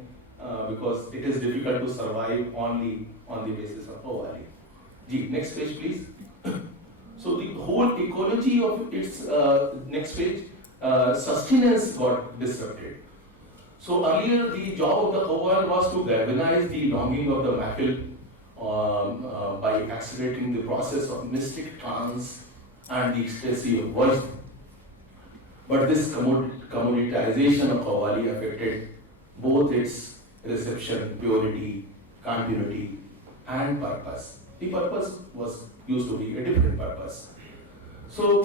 Because it is difficult to survive only on the basis of Qawwali. Next page please. So the whole ecology of its next page, sustenance got disrupted. So earlier the job of the Qawwal was to galvanize the longing of the mahfil by accelerating the process of mystic trance and the ecstasy of voice. But this commoditization of Qawwali affected both its reception, purity, continuity, and purpose. The purpose used to be a different purpose. So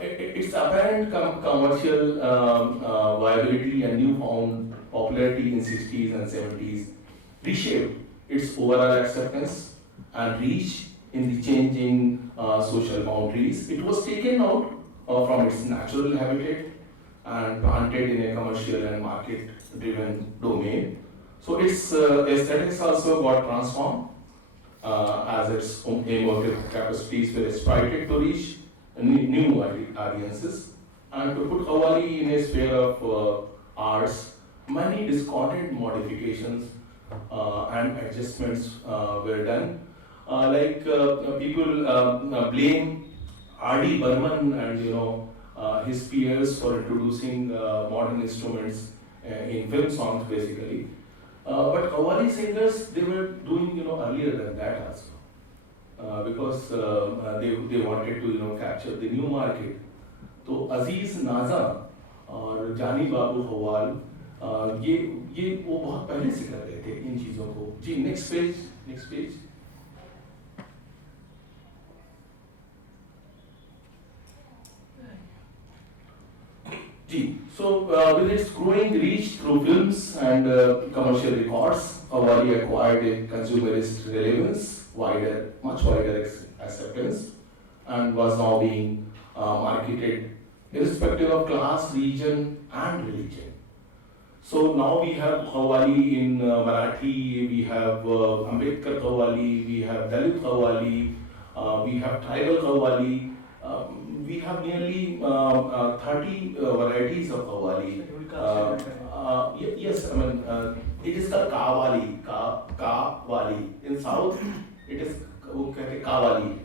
its apparent commercial viability and newfound popularity in 60s and 70s reshaped its overall acceptance and reach in the changing social boundaries. It was taken out from its natural habitat and planted in a commercial and market-driven domain. So its aesthetics also got transformed as its emotive capacities were exploited to reach new audiences. And to put Qawwali in a sphere of arts, many discordant modifications and adjustments were done. People blame R.D. Burman and his peers for introducing modern instruments in film songs basically. But Qawwali singers, they were doing earlier than that also, because they wanted to capture the new market. तो अजीज नाजा और जानी बाबू खवाल ये वो बहुत पहले से कर रहे थे इन चीजों को. जी next page. So with its growing reach through films and commercial records, Qawwali acquired a consumerist relevance, much wider acceptance, and was now being marketed irrespective of class, region, and religion. So now we have Qawwali in Marathi, we have Ambedkar Qawwali, we have Dalit Qawwali, we have Tribal Qawwali. We have nearly 30 varieties of Qawwali. Yes, I mean, it is the Kawali. In South, it is Kawali.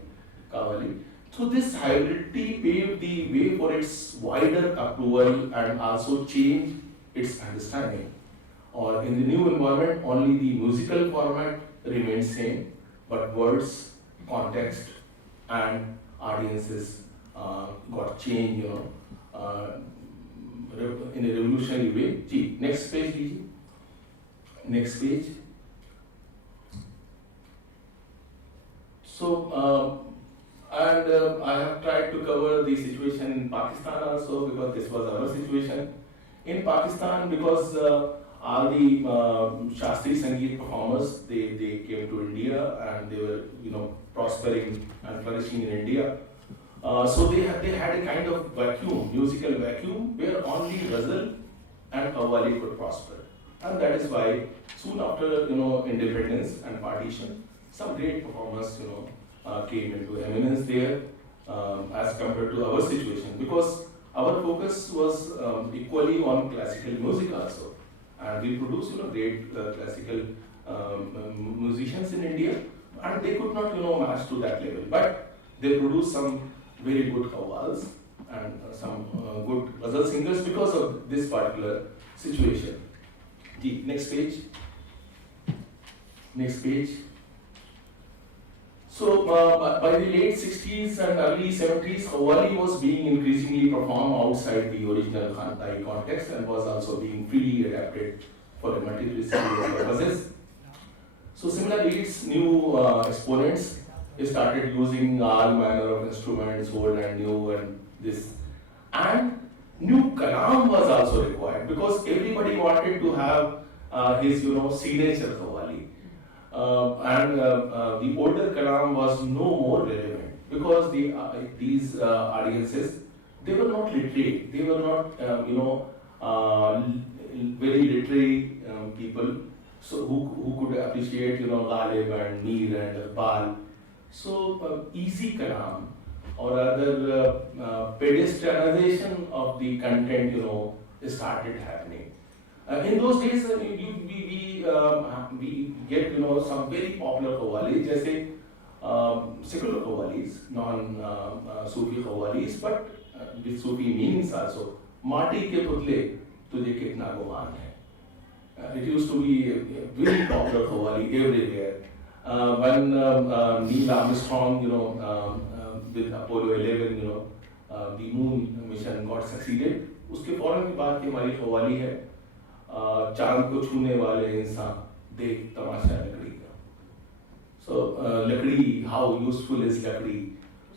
So this hybridity paved the way for its wider approval and also changed its understanding. Or in the new environment, only the musical format remains same, but words, context, and audiences got changed, in a revolutionary way. Gee, next page, please. Next page. So, I have tried to cover the situation in Pakistan also because this was our situation. In Pakistan, because all the Shastri Sangeet performers, they came to India and they were, prospering and flourishing in India. So they had a kind of vacuum, musical vacuum, where only Ghazal and Qawwali could prosper. And that is why soon after, independence and partition, some great performers, came into eminence there as compared to our situation. Because our focus was equally on classical music also. And we produced, great classical musicians in India. And they could not, match to that level. But they produced some very good qawwals and some good ghazal singers because of this particular situation. The next page. Next page. So by the late 60s and early 70s, Qawwali was being increasingly performed outside the original Khantai context and was also being freely adapted for a multiplicity of purposes. So similarly, its new exponents started using all manner of instruments, old and new, and this. And new kalam was also required because everybody wanted to have his, signature Qawwali. And the older kalam was no more relevant because these audiences, they were not literate. They were not, very literary people. So who could appreciate, Ghalib and Mir and Iqbal. So easy kalam or other pedestrianization of the content, started happening. In those days, we get, some very popular Qawwalis, जैसे secular Qawwalis, non-Sufi Qawwalis, but with Sufi meanings also. माटी के पुतले तुझे कितना गुमान है. It used to be a very popular Qawwali everywhere. When Neil Armstrong, with Apollo 11, the moon mission got succeeded, उसके फौरन के बाद की हमारी Qawwali है, चांद को छूने वाले इंसान देख तमाशा लकड़ी का. So लकड़ी, how useful is लकड़ी?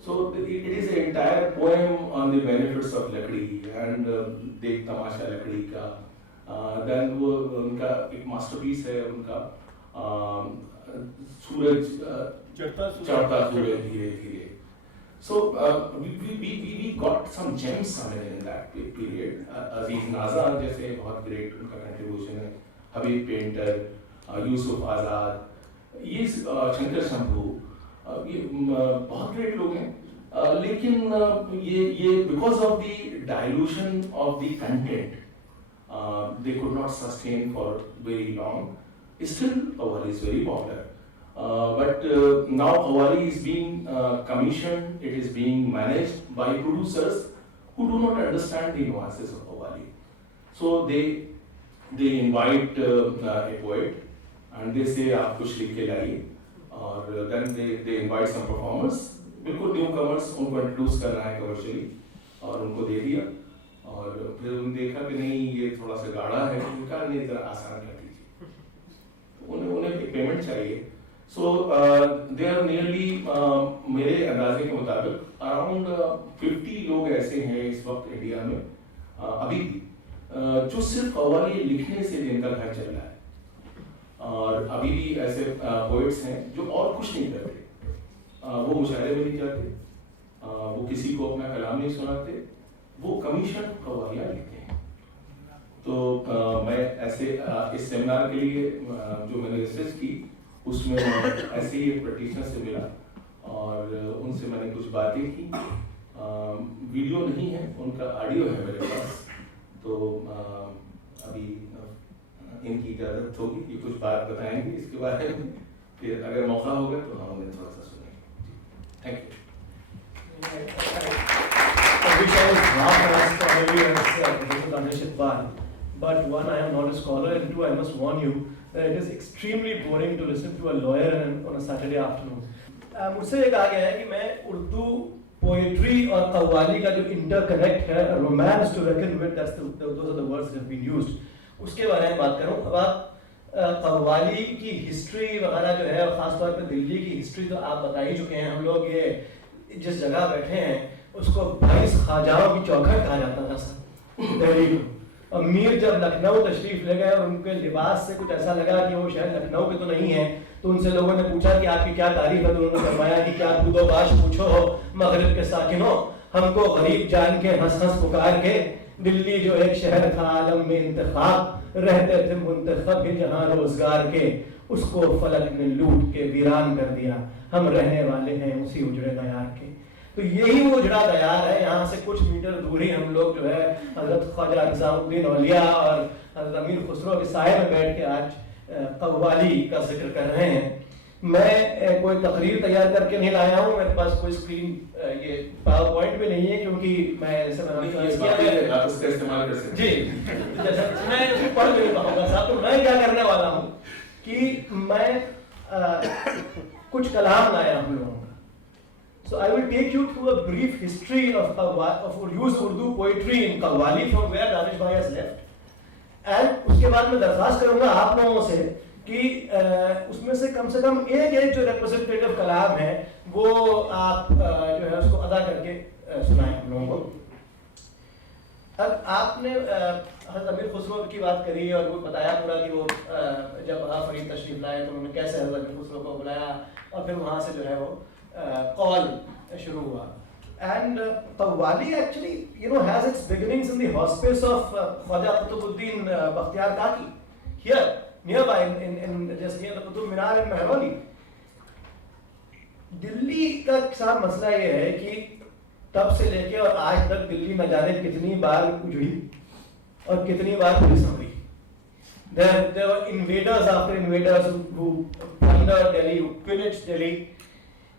So it is an entire poem on the benefits of लकड़ी and देख तमाशा लकड़ी का. Then वो उनका एक masterpiece है उनका सूरज चढ़ता सूरज धीरे धीरे. So we got some gems in that period. Aziz Nazar जैसे बहुत great उनका contribution है, Habib Painter, यूसुफ आज़ाद, ये शंकर शंभू, ये बहुत great लोग हैं. लेकिन ये because of the dilution of the content, they could not sustain for very long. Still, Qawwali is very popular. But now Qawwali is being commissioned, it is being managed by producers who do not understand the nuances of Qawwali. So they invite a poet and they say आप कुछ लिख के लाइए, और then they invite some performers, बिल्कुल newcomers, उनको introduce करना है commercially, और उनको दे दिया, और फिर उन्होंने देखा कि नहीं ये थोड़ा सा गाढ़ा है, उनका नहीं जरा आसान कर दीजिए, तो उन्हें एक पेमेंट चाहिए. So they are nearly मेरे अंदाजे के मुताबिक अराउंड 50 लोग ऐसे हैं इस वक्त इंडिया में अभी भी जो सिर्फ कव्वाली लिखने से जिनका घर चल रहा है, और अभी भी ऐसे पोइट्स हैं जो और कुछ नहीं करते, वो मुशायरे में नहीं जाते, वो किसी को अपना कलाम नहीं सुनाते, वो कमीशन कव्वालियाँ लिखते हैं. तो मैं ऐसे इस सेमिनार के लिए जो मैंने रिसर्च की उसमें ऐसे ही एक प्रैक्टिशनर से मिला और उनसे मैंने कुछ बातें की. वीडियो नहीं है, उनका ऑडियो है मेरे पास, तो अभी इनकी इजाज़त होगी, ये कुछ बात बताएंगे इसके बारे में, फिर अगर मौका होगा तो हम उन्हें थोड़ा सा सुनेंगे. Thank you. But one, I am not a scholar, and two, I must warn you that it is extremely boring to listen to a lawyer on a Saturday afternoon. मुझसे ये कहा गया है कि मैं उर्दू पोएट्री और कव्वाली का जो इंटरकनेक्ट है, romance to reckon with, those are the words that have been used, उसके बारे में बात करूं. अब आप कव्वाली की हिस्ट्री वगैरह जो है, और ख़ासतौर पर दिल्ली की हिस्ट्री तो आप बता ही चुके हैं. हम लोग ये जिस जगह बैठे हैं उसको 22 ख्वाजाओं की चौखट कहा जाता था सर दिल्ली को. और मीर जब लखनऊ तशरीफ ले गए और उनके लिबास से कुछ ऐसा लगा कि वो शायद लखनऊ के तो नहीं है, तो उनसे लोगों ने पूछा कि आपकी क्या तारीफ है, तो उन्होंने फरमाया कि क्या कूदो बाश पूछो हो मगरिब के साकिनों, हमको गरीब जान के हंस हंस पुकार के, दिल्ली जो एक शहर था आलम में इंतखाब, रहते थे मुंतखब भी जहाँ रोजगार के, उसको फलक ने लूट के वीरान कर दिया, हम रहने वाले हैं उसी उजड़े दयार के. तो यही वो उजड़ा दयार है. यहाँ से कुछ मीटर दूरी हम लोग जो है हजरत ख्वाजा निज़ामुद्दीन औलिया और हजरत अमीर खुसरो के साए में बैठ के आज कव्वाली का जिक्र कर रहे हैं. मैं कोई तकरीर तैयार करके नहीं लाया हूँ, मेरे पास कोई स्क्रीन ये पावर पॉइंट भी नहीं है, क्योंकि मैं ऐसे जी जैसा मैं पढ़ नहीं पाऊंगा साहब. तो मैं क्या करने वाला हूँ कि मैं कुछ कलाम लाया हम लोगों का. So I will take you through a brief history of used Urdu poetry in Qawwali from where Danish Bhai has left, and उसके बाद मैं दरख्वास्त करूँगा आप लोगों से कि उसमें से कम एक जो representative कलाम है वो आप जो है उसको अदा करके सुनाएं हम लोगों को. अब आपने हज़रत अमीर खुसरो की बात करी और वो बताया पूरा कि वो जब फरीद तशरीफ लाए तो उन्होंने कैसे हज़रत अमीर खुसरो को बुलाया और फिर वहाँ से जो है वो कॉल शुरू हुआ. And Qawwali actually, has its beginnings in the hospice of Khwaja Qutbuddin Bakhtiyar Kaki, here nearby in just near the Qutub Minar in Mehrauli. Delhi का सारा मसला ये है कि तब से लेके और आज तक दिल्ली न जाने कितनी बार उजड़ी और कितनी बार police Sambhali. There were invaders after invaders who plundered Delhi, who pillaged Delhi.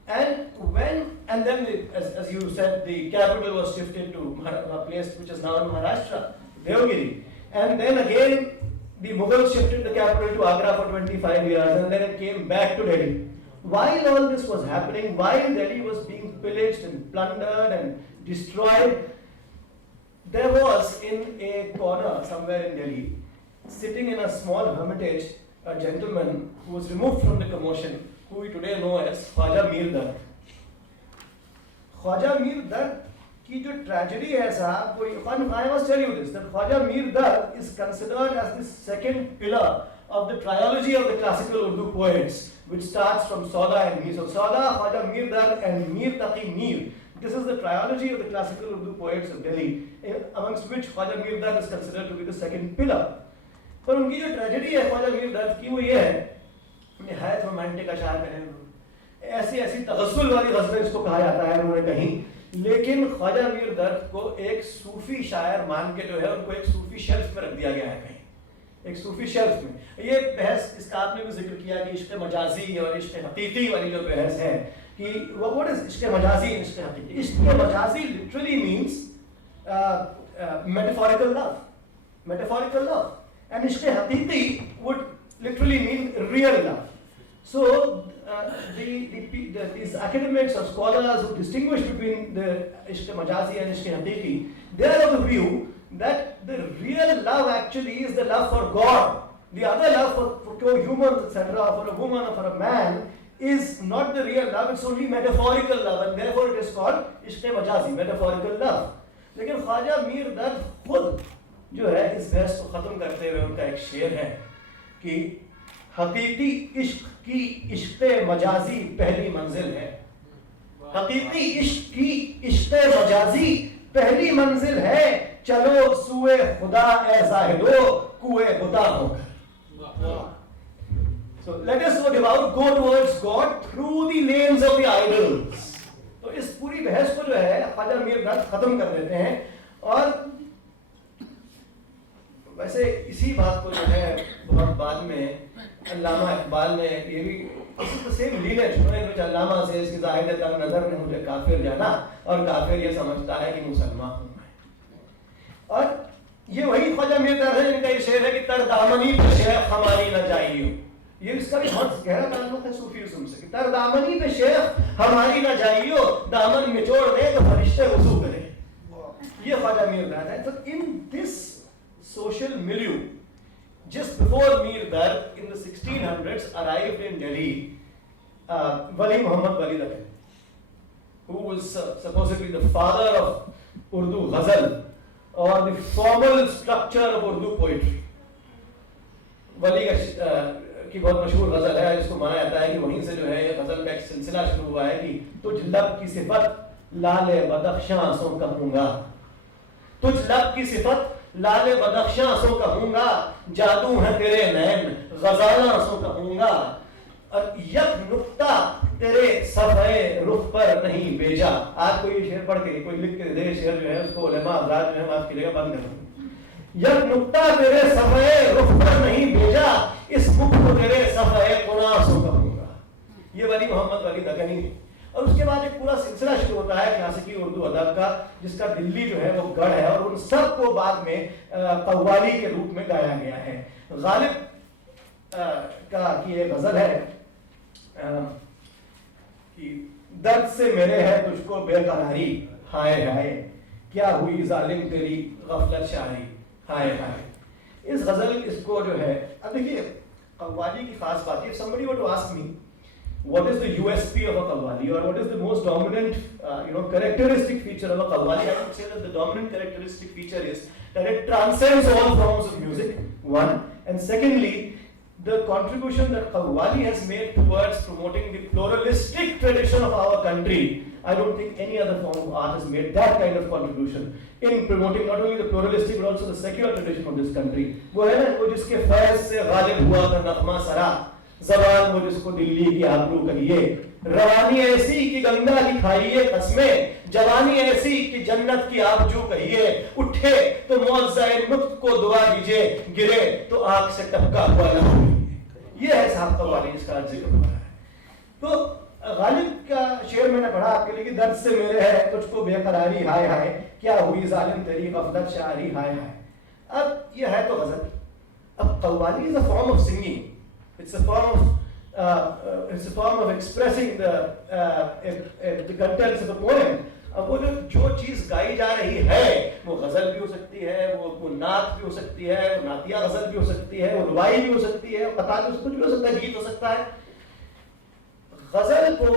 And then as you said, the capital was shifted to a place which is now in Maharashtra, Devagiri. And then again, the Mughals shifted the capital to Agra for 25 years, and then it came back to Delhi. While all this was happening, while Delhi was being pillaged and plundered and destroyed, there was in a corner somewhere in Delhi, sitting in a small hermitage, a gentleman who was removed from the commotion, who we today know as Khwaja Mir Dard. Khwaja Mir Dard की जो tragedy है साहब, I must tell you this, that Khwaja Mir Dard is considered as the second pillar of the trilogy of the classical Urdu poets, which starts from Sauda and Mir. So Sauda, Khwaja Mir Dard and Mir Taqi Mir. This is the trilogy of the classical Urdu poets of Delhi, amongst which Khwaja Mir Dard is considered to be the second pillar. पर उनकी जो tragedy है ख्वाजा मीर दर्द की वो ये है, निहायत रोमांटिक अशार कहें, ऐसी ऐसी तगस्सुल वाली गज़लें इसको कहा जाता है उन्होंने कहीं, लेकिन ख्वाजा मीर दर्द को एक सूफी शायर मान के जो है उनको एक सूफी शेल्फ में रख दिया गया है कहीं, एक सूफी शेल्फ में। ये बहस इसका आपने भी जिक्र किया कि इश्क़ मजाजी और इश्क़ हकीकी वाली जो बहस है कि what is Ishq मजाजी and ishq haqiqi. Ishq majazi literally means metaphorical love, metaphorical love, and ishq haqiqi would literally mean real love. So these academics or scholars who distinguish between the ishq majazi and ishq haqiqi, they are of the view that the real love actually is the love for God. The other love for humans, etc., for a woman or for a man is not the real love, it's only metaphorical love, and therefore it is called ishq majazi, metaphorical love. लेकिन ख्वाजा मीर दर्द खुद जो है इस बहस को ख़त्म करते हुए उनका एक शेर है कि हकीकी इश्क की इश्क़ मजाजी पहली मंजिल है, हकीकी इश्क की इश्क़ मजाजी पहली मंजिल है, चलो सुए खुदा ए ज़ाहिदो कुए खुदा होकर। So let us go towards God through the lanes of the idols. तो इस पूरी बहस को जो है ख्वाजा मीर दर्द ख़त्म कर देते हैं। और वैसे इसी बात को जो है बहुत बाद में अल्लामा इकबाल ने ये भी इसी सेम लीनेज में अल्लामा से इसकी ज़ाहिद तंग नज़र ने मुझे काफिर जाना और काफिर ये समझता है कि मुसलमान हूँ मैं। और ये वही ख्वाजा मीर दर्द है जिनका ये शेर है कि तर दामनी पे शेख हमारी न जाइयो। ये इसका भी बहुत गहरा ताल्लुक है सूफीज़्म से कि तर दामनी पे शेख हमारी न जाइयो, दामन निचोड़ दे तो फरिश्ते वज़ू करें। ये ख्वाजा मीर दर्द है। तो in this social milieu, just before Mir Dard in the 1600s arrived in Delhi, Wali Muhammad Wali Dakan, who was supposedly the father of Urdu ghazal or the formal structure of Urdu poetry. वली की बहुत मशहूर गजल है जिसको माना जाता है कि वहीं से जो है ये गजल का एक सिलसिला शुरू हुआ है कि तुझ लब की सिफत लाले बदख्शां आंसू कहूंगा, तुझ लब की सिफत लाले बदख्शां आंसू कहूंगा, जादू है तेरे नैन गजाला आंसू कहूंगा, और यक नुक्ता तेरे सफ़े रुख पर नहीं भेजा। आज कोई ये शेर पढ़ के कोई लिख के दे शेर जो है उसको उलेमा हज़रात जो है माफ कीजिएगा बंद कर दो। यक नुक्ता तेरे सफ़े रुख पर नहीं भेजा, इस मुख को तेरे सफ़े कुना आंसू कहूंगा। ये वली मोहम्मद वली दकनी। और उसके बाद एक पूरा सिलसिला शुरू होता है क्लासिकी उर्दू अदब का, जिसका दिल्ली जो है वो गढ़ है और उन सब को बाद में कव्वाली के रूप में गाया गया है। गालिब का की एक गजल है कि दर्द से मेरे है तुझको बेकरारी, हाय हाय क्या हुई जालिम तेरी गफलत शाही, हाय हाय। इस गजल इसको जो है, अब देखिए कव्वाली की खास बात है, somebody were to ask me what is the USP of a qawwali or what is the most dominant characteristic feature of a qawwali, I would say that the dominant characteristic feature is that it transcends all forms of music, one, and secondly the contribution that qawwali has made towards promoting the pluralistic tradition of our country. I don't think any other form of art has made that kind of contribution in promoting not only the pluralistic but also the secular tradition of this country. वो है ना, वो जिसके फैज़ से गालिब हुआ था नग़मा सरा, ज़बान वो जिसको दिल्ली की आबरू कहिए, रवानी ऐसी कि गंगा की खाइए कसमें, जवानी ऐसी कि जन्नत की आबजू कहिए, उठे तो मुअज़्ज़ाए नुत्क़ को दुआ दीजिए, गिरे तो आँख से टपका हुआ लहू। ये है साहब कव्वाली जिसका जिक्र हो रहा है। तो गालिब का शेर मैंने पढ़ा आपके लिए कि दर्द से मेरे है तुझको बेकरारी, हाय हाय क्या हुई जालिम तेरी गफलत शारी, हाय हाय। अब ये है तो गजल। अब qawwali is a form of singing, it's a form of expressing the contents of a poem. अब वो जो चीज गाई जा रही है वो गजल भी हो सकती है, वो नात भी हो सकती है, वो नातिया गजल भी हो सकती है, वो रुबाई भी हो सकती है, कतार भी कुछ भी हो सकता है, गीत हो सकता है। गजल को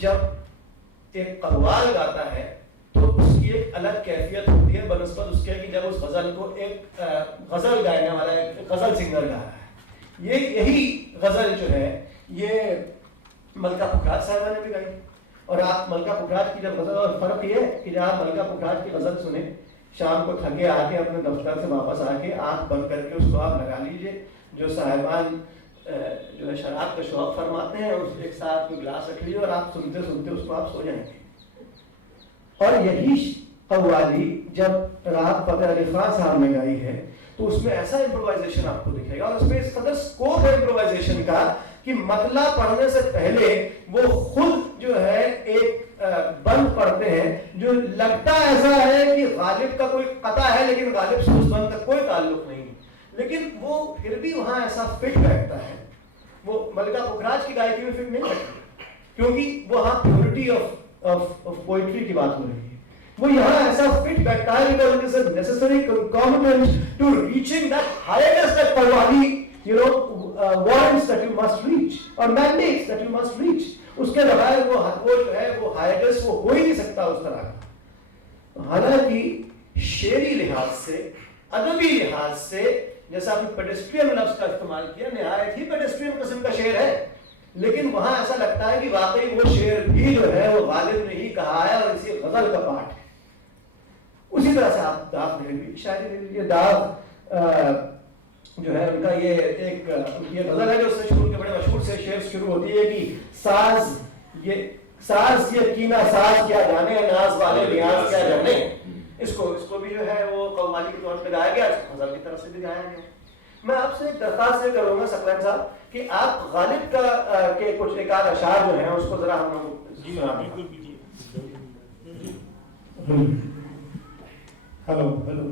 जब एक कव्वाल गाता है तो उसकी एक अलग कैफियत होती है बनस्बत उसके कि जब उस गजल को एक गजल गाने वाला एक गजल सिंगर गा रहा है। ये यही गजल जो है ये मलका पुखराज साहिबा ने भी गाई। और आप मलका पुखराज की जब गजल, और फर्क ये है कि जब आप मलका पुखराज की गजल सुने, शाम को थके आके अपने दफ्तर से वापस आके आंख बंद करके उसको आप लगा लीजिए। जो साहिबान जो है शराब का शौक फरमाते हैं, उस एक साथ में गिलास रख लीजिए और आप सुनते सुनते उसको आप सो जाएंगे। और यही कव्वाली जब राहत फतेह अली खान साहब ने गाई है तो उसमें ऐसा इम्प्रोवाइजेशन आपको दिखेगा, और उसमें इस कदर स्कोप है इम्प्रोवाइजेशन का कि मतला पढ़ने से पहले वो खुद जो है एक बंद पढ़ते हैं जो लगता ऐसा है कि गालिब का कोई कता है, लेकिन गालिब से उस बंद का कोई ताल्लुक नहीं, लेकिन वो फिर भी वहां ऐसा फिट बैठता है। वो मलका पुखराज की गायकी में फिट नहीं बैठती, क्योंकि वहां प्योरिटी ऑफ पोइट्री की बात हो रही है। वो यहाँ ऐसा फिट बैठता है because it is a necessary concomitant to reaching that highest that Parwani, warrants that you must reach or mandates that you must reach. उसके बगैर वो जो है वो highest वो हो ही नहीं सकता उस तरह का। हालांकि शेरी लिहाज से, अदबी लिहाज से, जैसा आपने पेडेस्ट्रियन लफ्ज का इस्तेमाल किया, निहायत ही पेडेस्ट्रियन किस्म का शेर है, लेकिन वहां ऐसा लगता है कि वाकई वो शेर भी जो है वो गालिब ने ही कहा है और इसी गजल का पाठ है। उसी तरह से आप दाग भी शायरी ले लीजिए। दाग जो है उनका ये एक उनकी गजल है जो उससे शुरू के बड़े मशहूर से शेर शुरू होती है कि साज ये कीना साज क्या जाने, नाज वाले नियाज क्या जाने। इसको भी जो है वो कव्वाली के तौर पे गाया गया, गजल की तरफ से भी गाया गया। मैं आपसे एक दरख्वास्त करूंगा सकलैन साहब कि आप गालिब का के कुछ एक आध अशार जो हैं उसको जरा हम लोग। जी हाँ, बिल्कुल हेलो हेलो।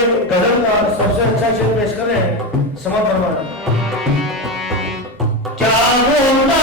गजल सबसे अच्छा शेर पेश कर रहे हैं समर वर्मा। क्या होना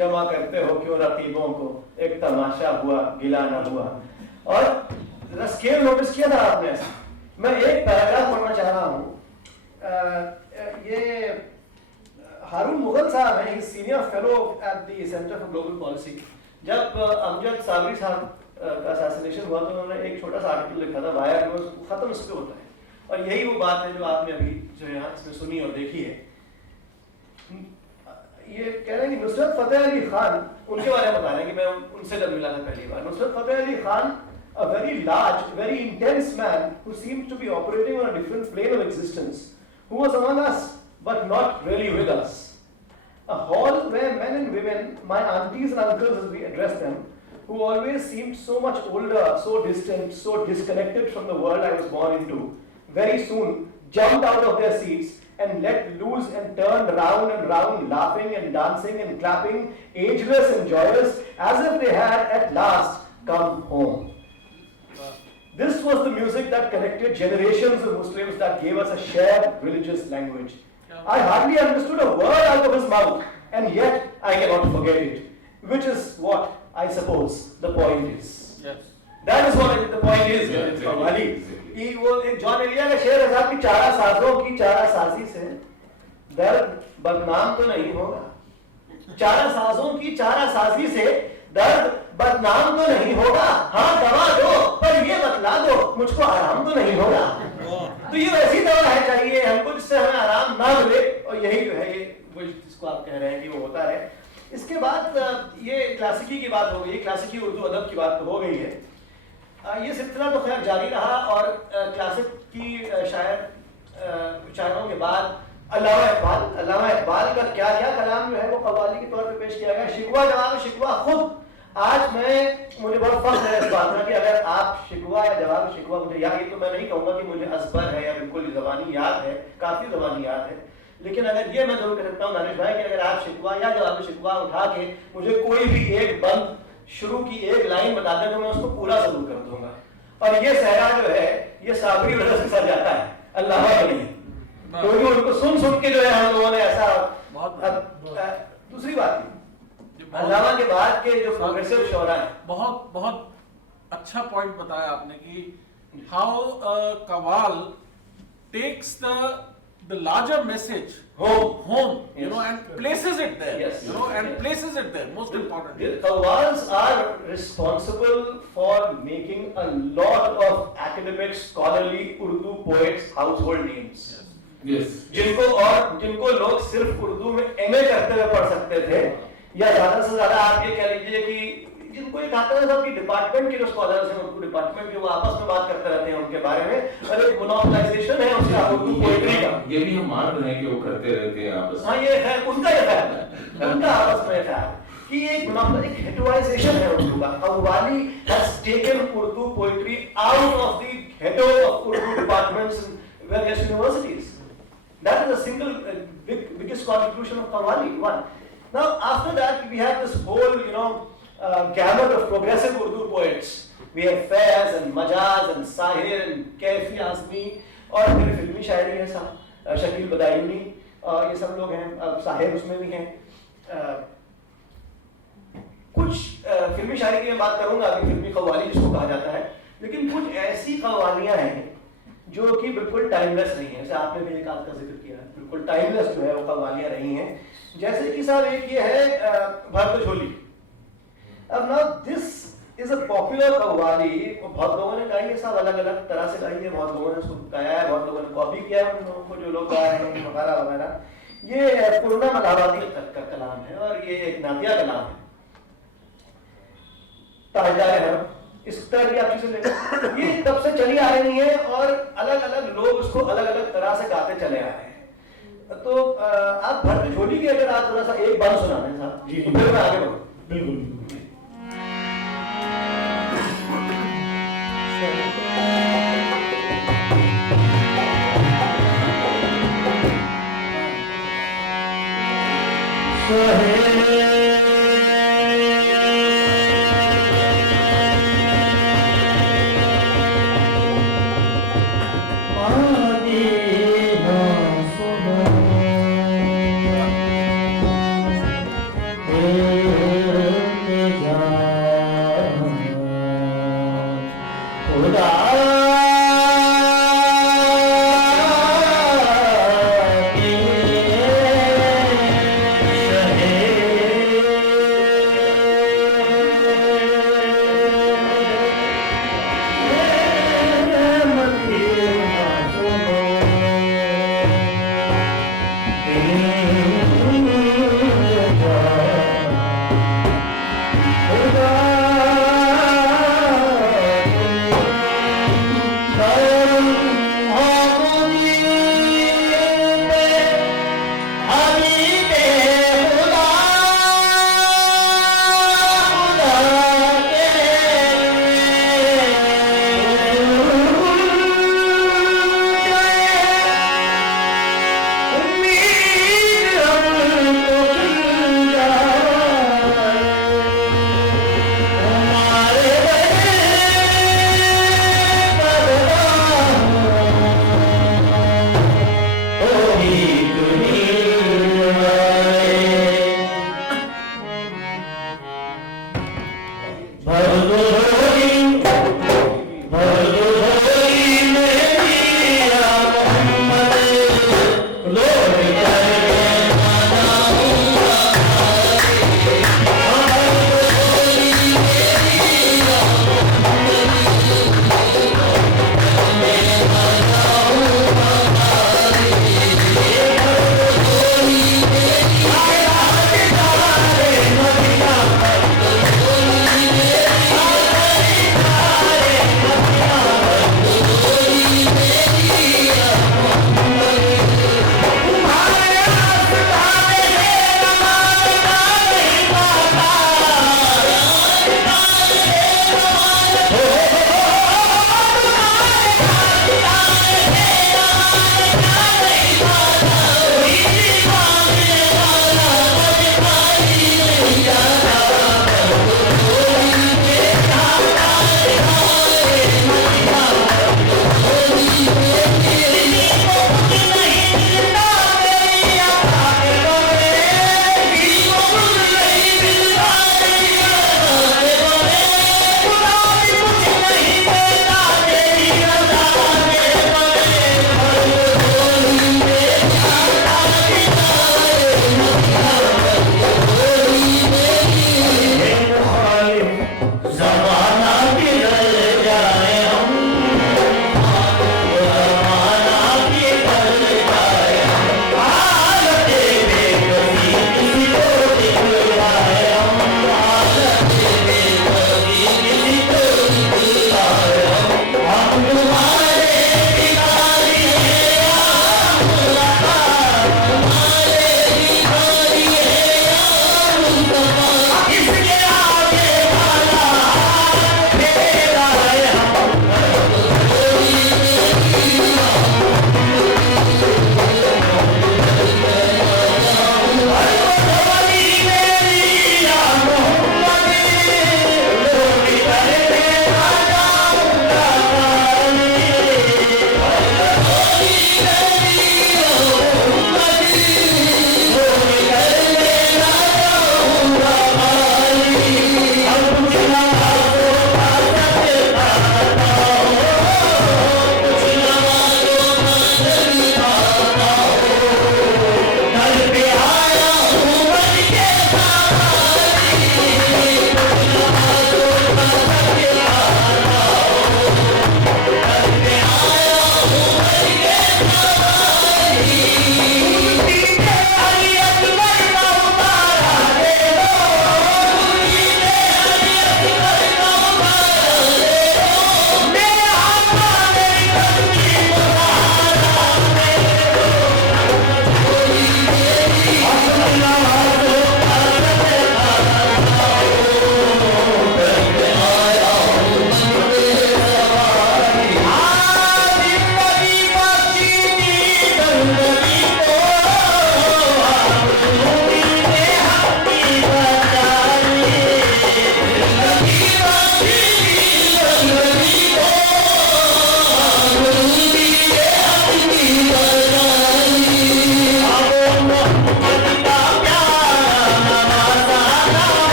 जमा करते हो क्यों रकीबों को, एक तमाशा हुआ गिला ना हुआ। और स्केल नोटिस किया था आपने? मैं एक पैराग्राफ पढ़ना चाह रहा हूँ। ये हारून मुगल साहब हैं, he senior fellow at the centre for global policy. जब अमजद साबरी साहब का असैसिनेशन हुआ तो उन्होंने एक छोटा सा आर्टिकल लिखा था, वायर न्यूज़ खत्म इस पे होता है, और यही वो बात है जो आपने अभी जो यहाँ इसमें सुनी और देखी है। ये कह रहे हैं कि नुसरत फतेह अली खान, उनके बारे में बता रहे हैं कि मैं उनसे जब मिला था पहली बार। Nusrat Fateh Ali Khan, a very large, very intense man who seems to be operating on a different plane of existence, who was among us but not really with us. A hall where men and women, my aunties and uncles as we address them, who always seemed so much older, so distant, so disconnected from the world I was born into, very soon jumped out of their seats and let loose and turned round and round, laughing and dancing and clapping, ageless and joyous, as if they had at last come home. This was the music that connected generations of Muslims, that gave us a shared religious language. I hardly understood a word out of his mouth, and yet I cannot forget it, which is what I suppose the point is. Yes. That is what the point is. Exactly. कि वो एक John Elia का शेर है साहब कि चारा साजों की चारा साजी से दर्द बदनाम तो नहीं होगा। चारा साजों की चारा साजी से दर्द बदनाम तो नहीं होगा। हाँ दवा दो पर ये बतला दो मुझको आराम तो नहीं होगा। तो ये वैसी दवा है चाहिए हमको जिससे हमें आराम ना मिले, और यही जो है ये वो जिसको आप कह रहे हैं कि वो होता है। इसके बाद ये क्लासिकी की बात हो गई, क्लासिकी उर्दू अदब की बात तो हो गई है। ये सिलसिला तो खैर जारी रहा, और क्लासिक की शायरों के बाद अल्लामा इकबाल का क्या क्या कलाम जो है वो कव्वाली के तौर पे पेश किया गया। शिकवा जवाब शिकवा खुद आज मुझे बहुत फख्र है इस बात में कि अगर आप शिकवा या जवाब शिकवा मुझे याद, ये तो मैं नहीं कहूँगा कि मुझे असबर है या बिल्कुल ज़बानी याद है, काफ़ी ज़बानी याद है, लेकिन अगर ये मैं जरूर कह सकता हूँ दानिश भाई कि अगर आप शिकवा या जवाब शिकवा उठा के मुझे कोई भी एक बंद शुरू की एक लाइन बता दें तो मैं उसको पूरा जरूर कर दूंगा। और ये सहरा जो है ये साबरी वजह से सर जाता है, अल्लाह वली, क्योंकि उनको सुन के जो है हम लोगों ने ऐसा दूसरी बात अल्लामा के बाद के जो प्रोग्रेसिव शोरा है, बहुत बहुत अच्छा पॉइंट बताया आपने कि how qawwal takes the larger message home, you know, and places it there, Yes. you know, and places it there. Most important. The Qawwals are responsible for making a lot of academic, scholarly Urdu poets household names. Yes. जिनको लोग सिर्फ उर्दू में MA करते हुए पढ़ सकते थे, या ज्यादा से ज्यादा आप ये कह लीजिए कि जिनको एक आता है सब कि डिपार्टमेंट के जो स्कॉलर्स हैं, उनको डिपार्टमेंट के वो आपस में बात करते रहते हैं उनके बारे में, और एक मोनोपोलाइजेशन है उसका उर्दू पोएट्री का। ये भी हम मान रहे हैं कि वो करते रहते हैं आपस में। हाँ, ये है उनका ये ख्याल है, उनका आपस में ख्याल कि एक हेटोइजेशन है उर्दू का। Qawwali has taken Urdu poetry out of the ghetto of Urdu departments in various universities. That is a single biggest contribution of Qawwali. One. Now after that we have this whole gamut of progressive Urdu poets. We have Faiz and Majaz and Sahir and Kaifi Azmi, और फिर फिल्मी शायरी है साहब शकील बदायूनी, ये सब लोग हैं, साहिर उसमें भी हैं। कुछ फिल्मी शायरी की मैं बात करूंगा अभी, फिल्मी कव्वाली जिसको कहा जाता है, लेकिन कुछ ऐसी कव्वालियां हैं जो कि बिल्कुल टाइमलेस नहीं है। जैसे आपने भी एक आध का जिक्र किया, बिल्कुल टाइमलेस जो है वो कव्वालियां रही हैं। जैसे कि साहब एक ये है भरत झोली। अब ना this is a popular qawwali, बहुत लोगों ने गाई है साहब, अलग अलग तरह से गाई है, बहुत लोगों ने उसको गाया है, बहुत लोगों ने कॉपी किया है उन लोगों को, जो लोग गा रहे हैं वगैरह वगैरह। ये पूर्णा मलावाती का कलाम है और ये एक नादिया कलाम है, ताजदार है इस तरह की आप चीजें ले, ये तब से चली आ रही है और अलग अलग लोग उसको अलग अलग तरह से गाते चले आ रहे हैं। तो आप भरत झोली की अगर आप थोड़ा सा एक बार सुना दें साहब जी, फिर मैं आगे बढ़ूँ। बिल्कुल। शहे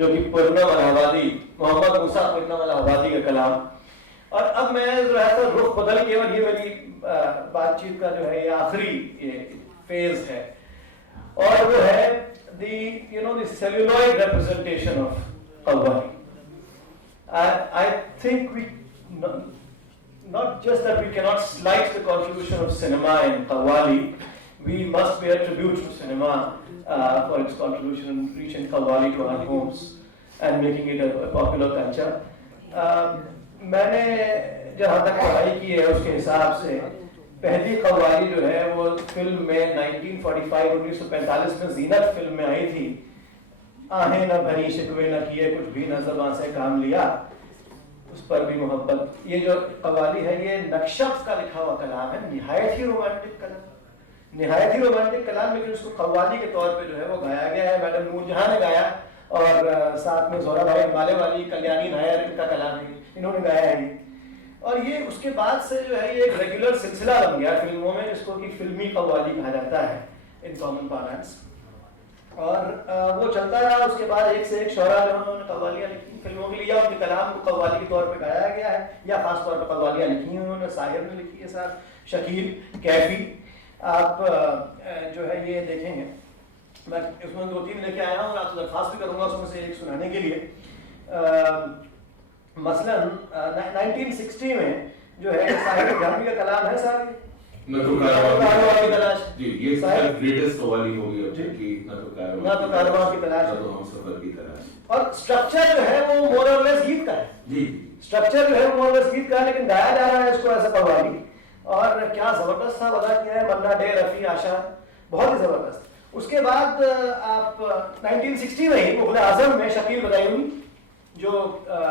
जो कि पूर्णम इलाहाबादी, मोहम्मद मूसा पूर्णम इलाहाबादी का कलाम। और अब मैं जो है तो रुख बदल के, और ये मेरी बातचीत का जो है ये आखिरी फेज है, और वो है the celluloid representation of Qawwali. I think we not just that we cannot slight the contribution of cinema in Qawwali, we must pay a tribute to cinema for its contribution in reaching Qawwali to our homes and making it a popular culture. मैंने जहाँ तक पढ़ाई की है उसके हिसाब से पहली कव्वाली जो है वो फिल्म में 1945 में जीनत फिल्म में आई थी। आहें न भरी शिकवे न किए कुछ भी न ज़बां से काम लिया, उस पर भी मोहब्बत। ये जो कव्वाली है ये नक्शफ का लिखा हुआ कलाम है, निहायत ही रोमांटिक कलाम, लेकिन उसको कव्वाली के तौर पे जो है वो गाया गया है। मैडम नूरजहां ने गाया और साथ में जोहरा भाई माले वाली, कल्याणी नायर, इनका कलाम है, इन्होंने गाया है ये। और ये उसके बाद से जो है ये एक रेगुलर सिलसिला बन गया फिल्मों में, जिसको कि फिल्मी कव्वाली कहा जाता है इन कॉमन पार्लेंस। और वो चलता रहा। उसके बाद एक से एक शोरा जो उन्होंने कव्वालियाँ लिखी फिल्मों के लिए, उनके कलाम को कव्वाली के तौर पे गाया गया है, या खास तौर पे कव्वालियाँ लिखी हैं उन्होंने। साहिर ने लिखी है साथ, शकील, कैफी। आप जो है ये देखेंगे, मैं उसमें 2-3 लेके आया हूँ, आपसे दरख्वास्त भी करूँगा उसमें से एक सुनाने के लिए। मसलन 1960 में जो है साहिर जामी का कलाम है साहब, न तो कारवां की तलाश जी, ये ग्रेटेस्ट कव्वाली होगी अब तक की, न तो कारवां की तलाश, न तो हमसफर की तलाश। और स्ट्रक्चर जो है वो मोर और लेस गीत का है जी, स्ट्रक्चर जो है वो मोर और लेस गीत का है, लेकिन गाया जा रहा है इसको ऐसा कव्वाली। और क्या जबरदस्त था अदा किया है मन्ना डे, रफी, आशा, बहुत ही जबरदस्त। उसके बाद आप 1960 में ही मुग़ल आज़म में शकील बदायूनी, जो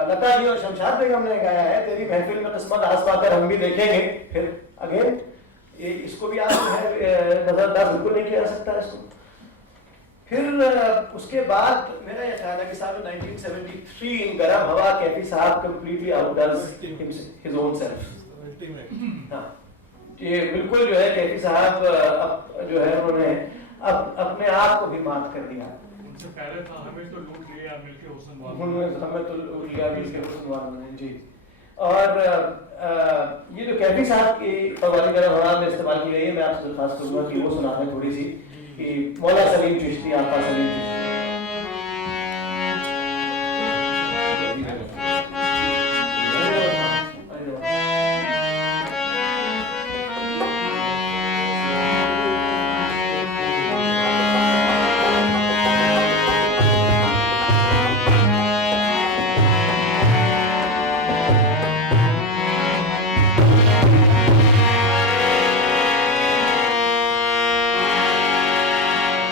लता जी और शमशाद बेगम ने गाया है, तेरी महफिल में किस्मत आस पाकर हम भी देखेंगे फिर अगेन, ये इसको भी आप नजरअंदाज बिल्कुल नहीं किया जा सकता है इसको। फिर उसके बाद मेरा यह ख्याल है कि साहब 1973 इन गरम हवा कैफी साहब कंप्लीटली आउटडज हिज ओन सेल्फ। हाँ, ये बिल्कुल जो है कैफी साहब जो है उन्होंने अपने आप को भी मात कर दिया। उनसे पहले था हमें तो लूट लिया मिलके हुस्न वालों हमें तो लूट लिया मिलके हुस्न वालों ने जी। और ये जो कैफी साहब की कव्वाली गरम हवा में इस्तेमाल की गई है, मैं आपसे दरख्वास्त करूंगा कि वो सुना दें थोड़ी सी, कि मौला सलीम चिश्ती, आपका सलीम चिश्ती।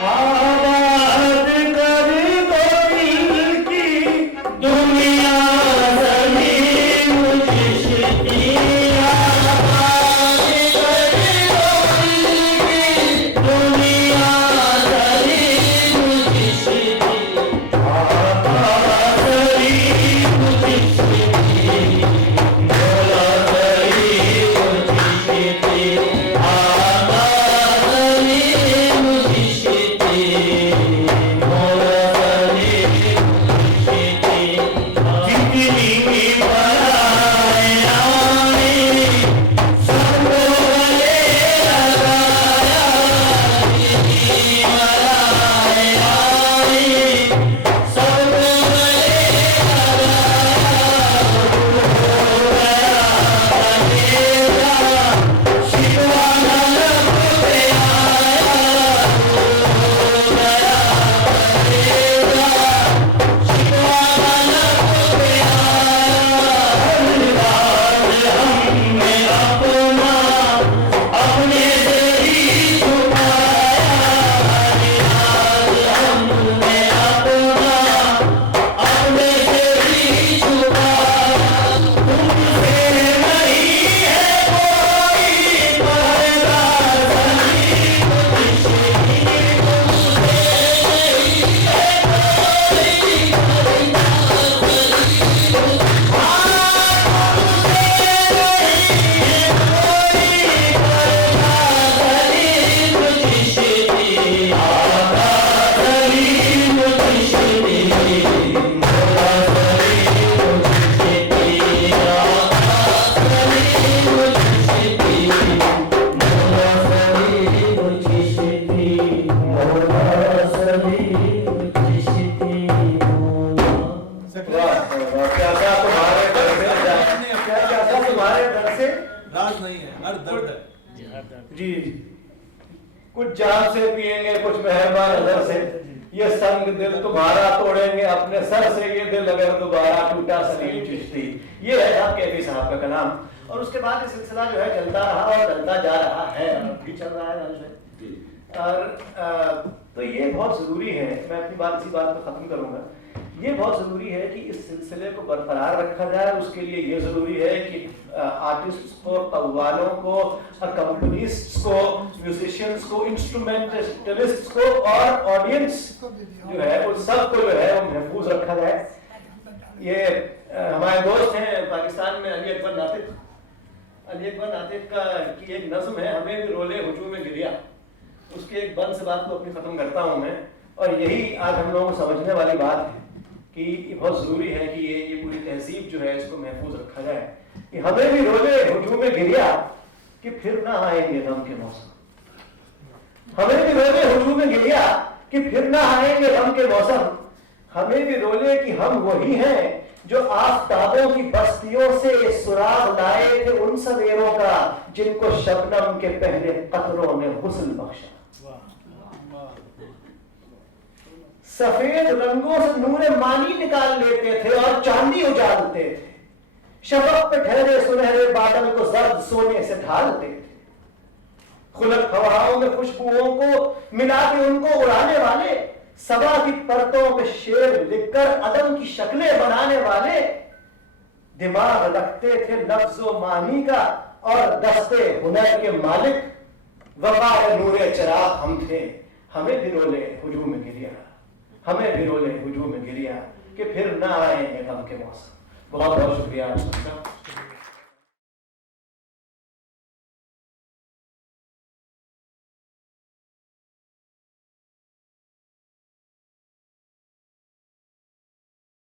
आबाद दर्द है। जी कुछ जान से पिएंगे, कुछ मेहरबान नजर से, ये संग दिल तुम्हारा तोड़ेंगे अपने सर से, ये दिल अगर दोबारा टूटा सलीम चिश्ती। ये है साहब कैफी साहब का कलाम। और उसके बाद ये सिलसिला जो है चलता रहा और चलता जा रहा है, अभी चल रहा है से। और तो ये बहुत जरूरी है, मैं अपनी बात इसी बात पर खत्म करूंगा। ये बहुत जरूरी है कि इस सिलसिले को बरकरार रखा जाए। उसके लिए ये जरूरी है कि आर्टिस्ट्स को, कव्वालों को, कंपनीस्ट्स को, म्यूजिशियंस को, इंस्ट्रूमेंटलिस्ट्स को और ऑडियंस जो है उन सबको जो है वो महफूज रखा जाए। ये हमारे दोस्त हैं पाकिस्तान में अली अकबर नातिक, अली अकबर नातिक का की एक नज्म है, हमें भी रोले हुजूम में गिरिया। उसके एक बंद से बात को अपनी खत्म करता हूँ मैं, और यही आज हम लोगों को समझने वाली बात है कि ये बहुत जरूरी है कि ये पूरी तहजीब जो है इसको महफूज रखा जाए कि हमें भी रोले हुजूम में गिरिया कि फिर ना आएंगे गम के मौसम। हमें भी रोले हुजूम में गिरिया कि फिर ना आएंगे गम के मौसम। हमें भी रोले कि हम वही हैं जो आफताबों की बस्तियों से सुराग लाए थे उन सवेरों का, जिनको शबनम के पहले कतरों ने हुस्न बख्शा। सफेद रंगों से नूरे मानी निकाल लेते थे और चांदी उजालते थे, शफक पे ठहरे सुनहरे बादल को जर्द सोने से ढालते थे। खुलक हवाओं में खुशबुओं को मिला के उनको उड़ाने वाले, सबा की परतों पे शेर लिखकर अदम की शक्लें बनाने वाले, दिमाग रखते थे लफ्जो मानी का और दस्ते हुनर के मालिक। वफा नूरे चिराग हम थे, हमें भी रोले हुजूम में गिरिया, हमें भी रोले हुजूम में गिरिया कि फिर ना आएंगे गम के मौसम। बहुत बहुत शुक्रिया आप सबका।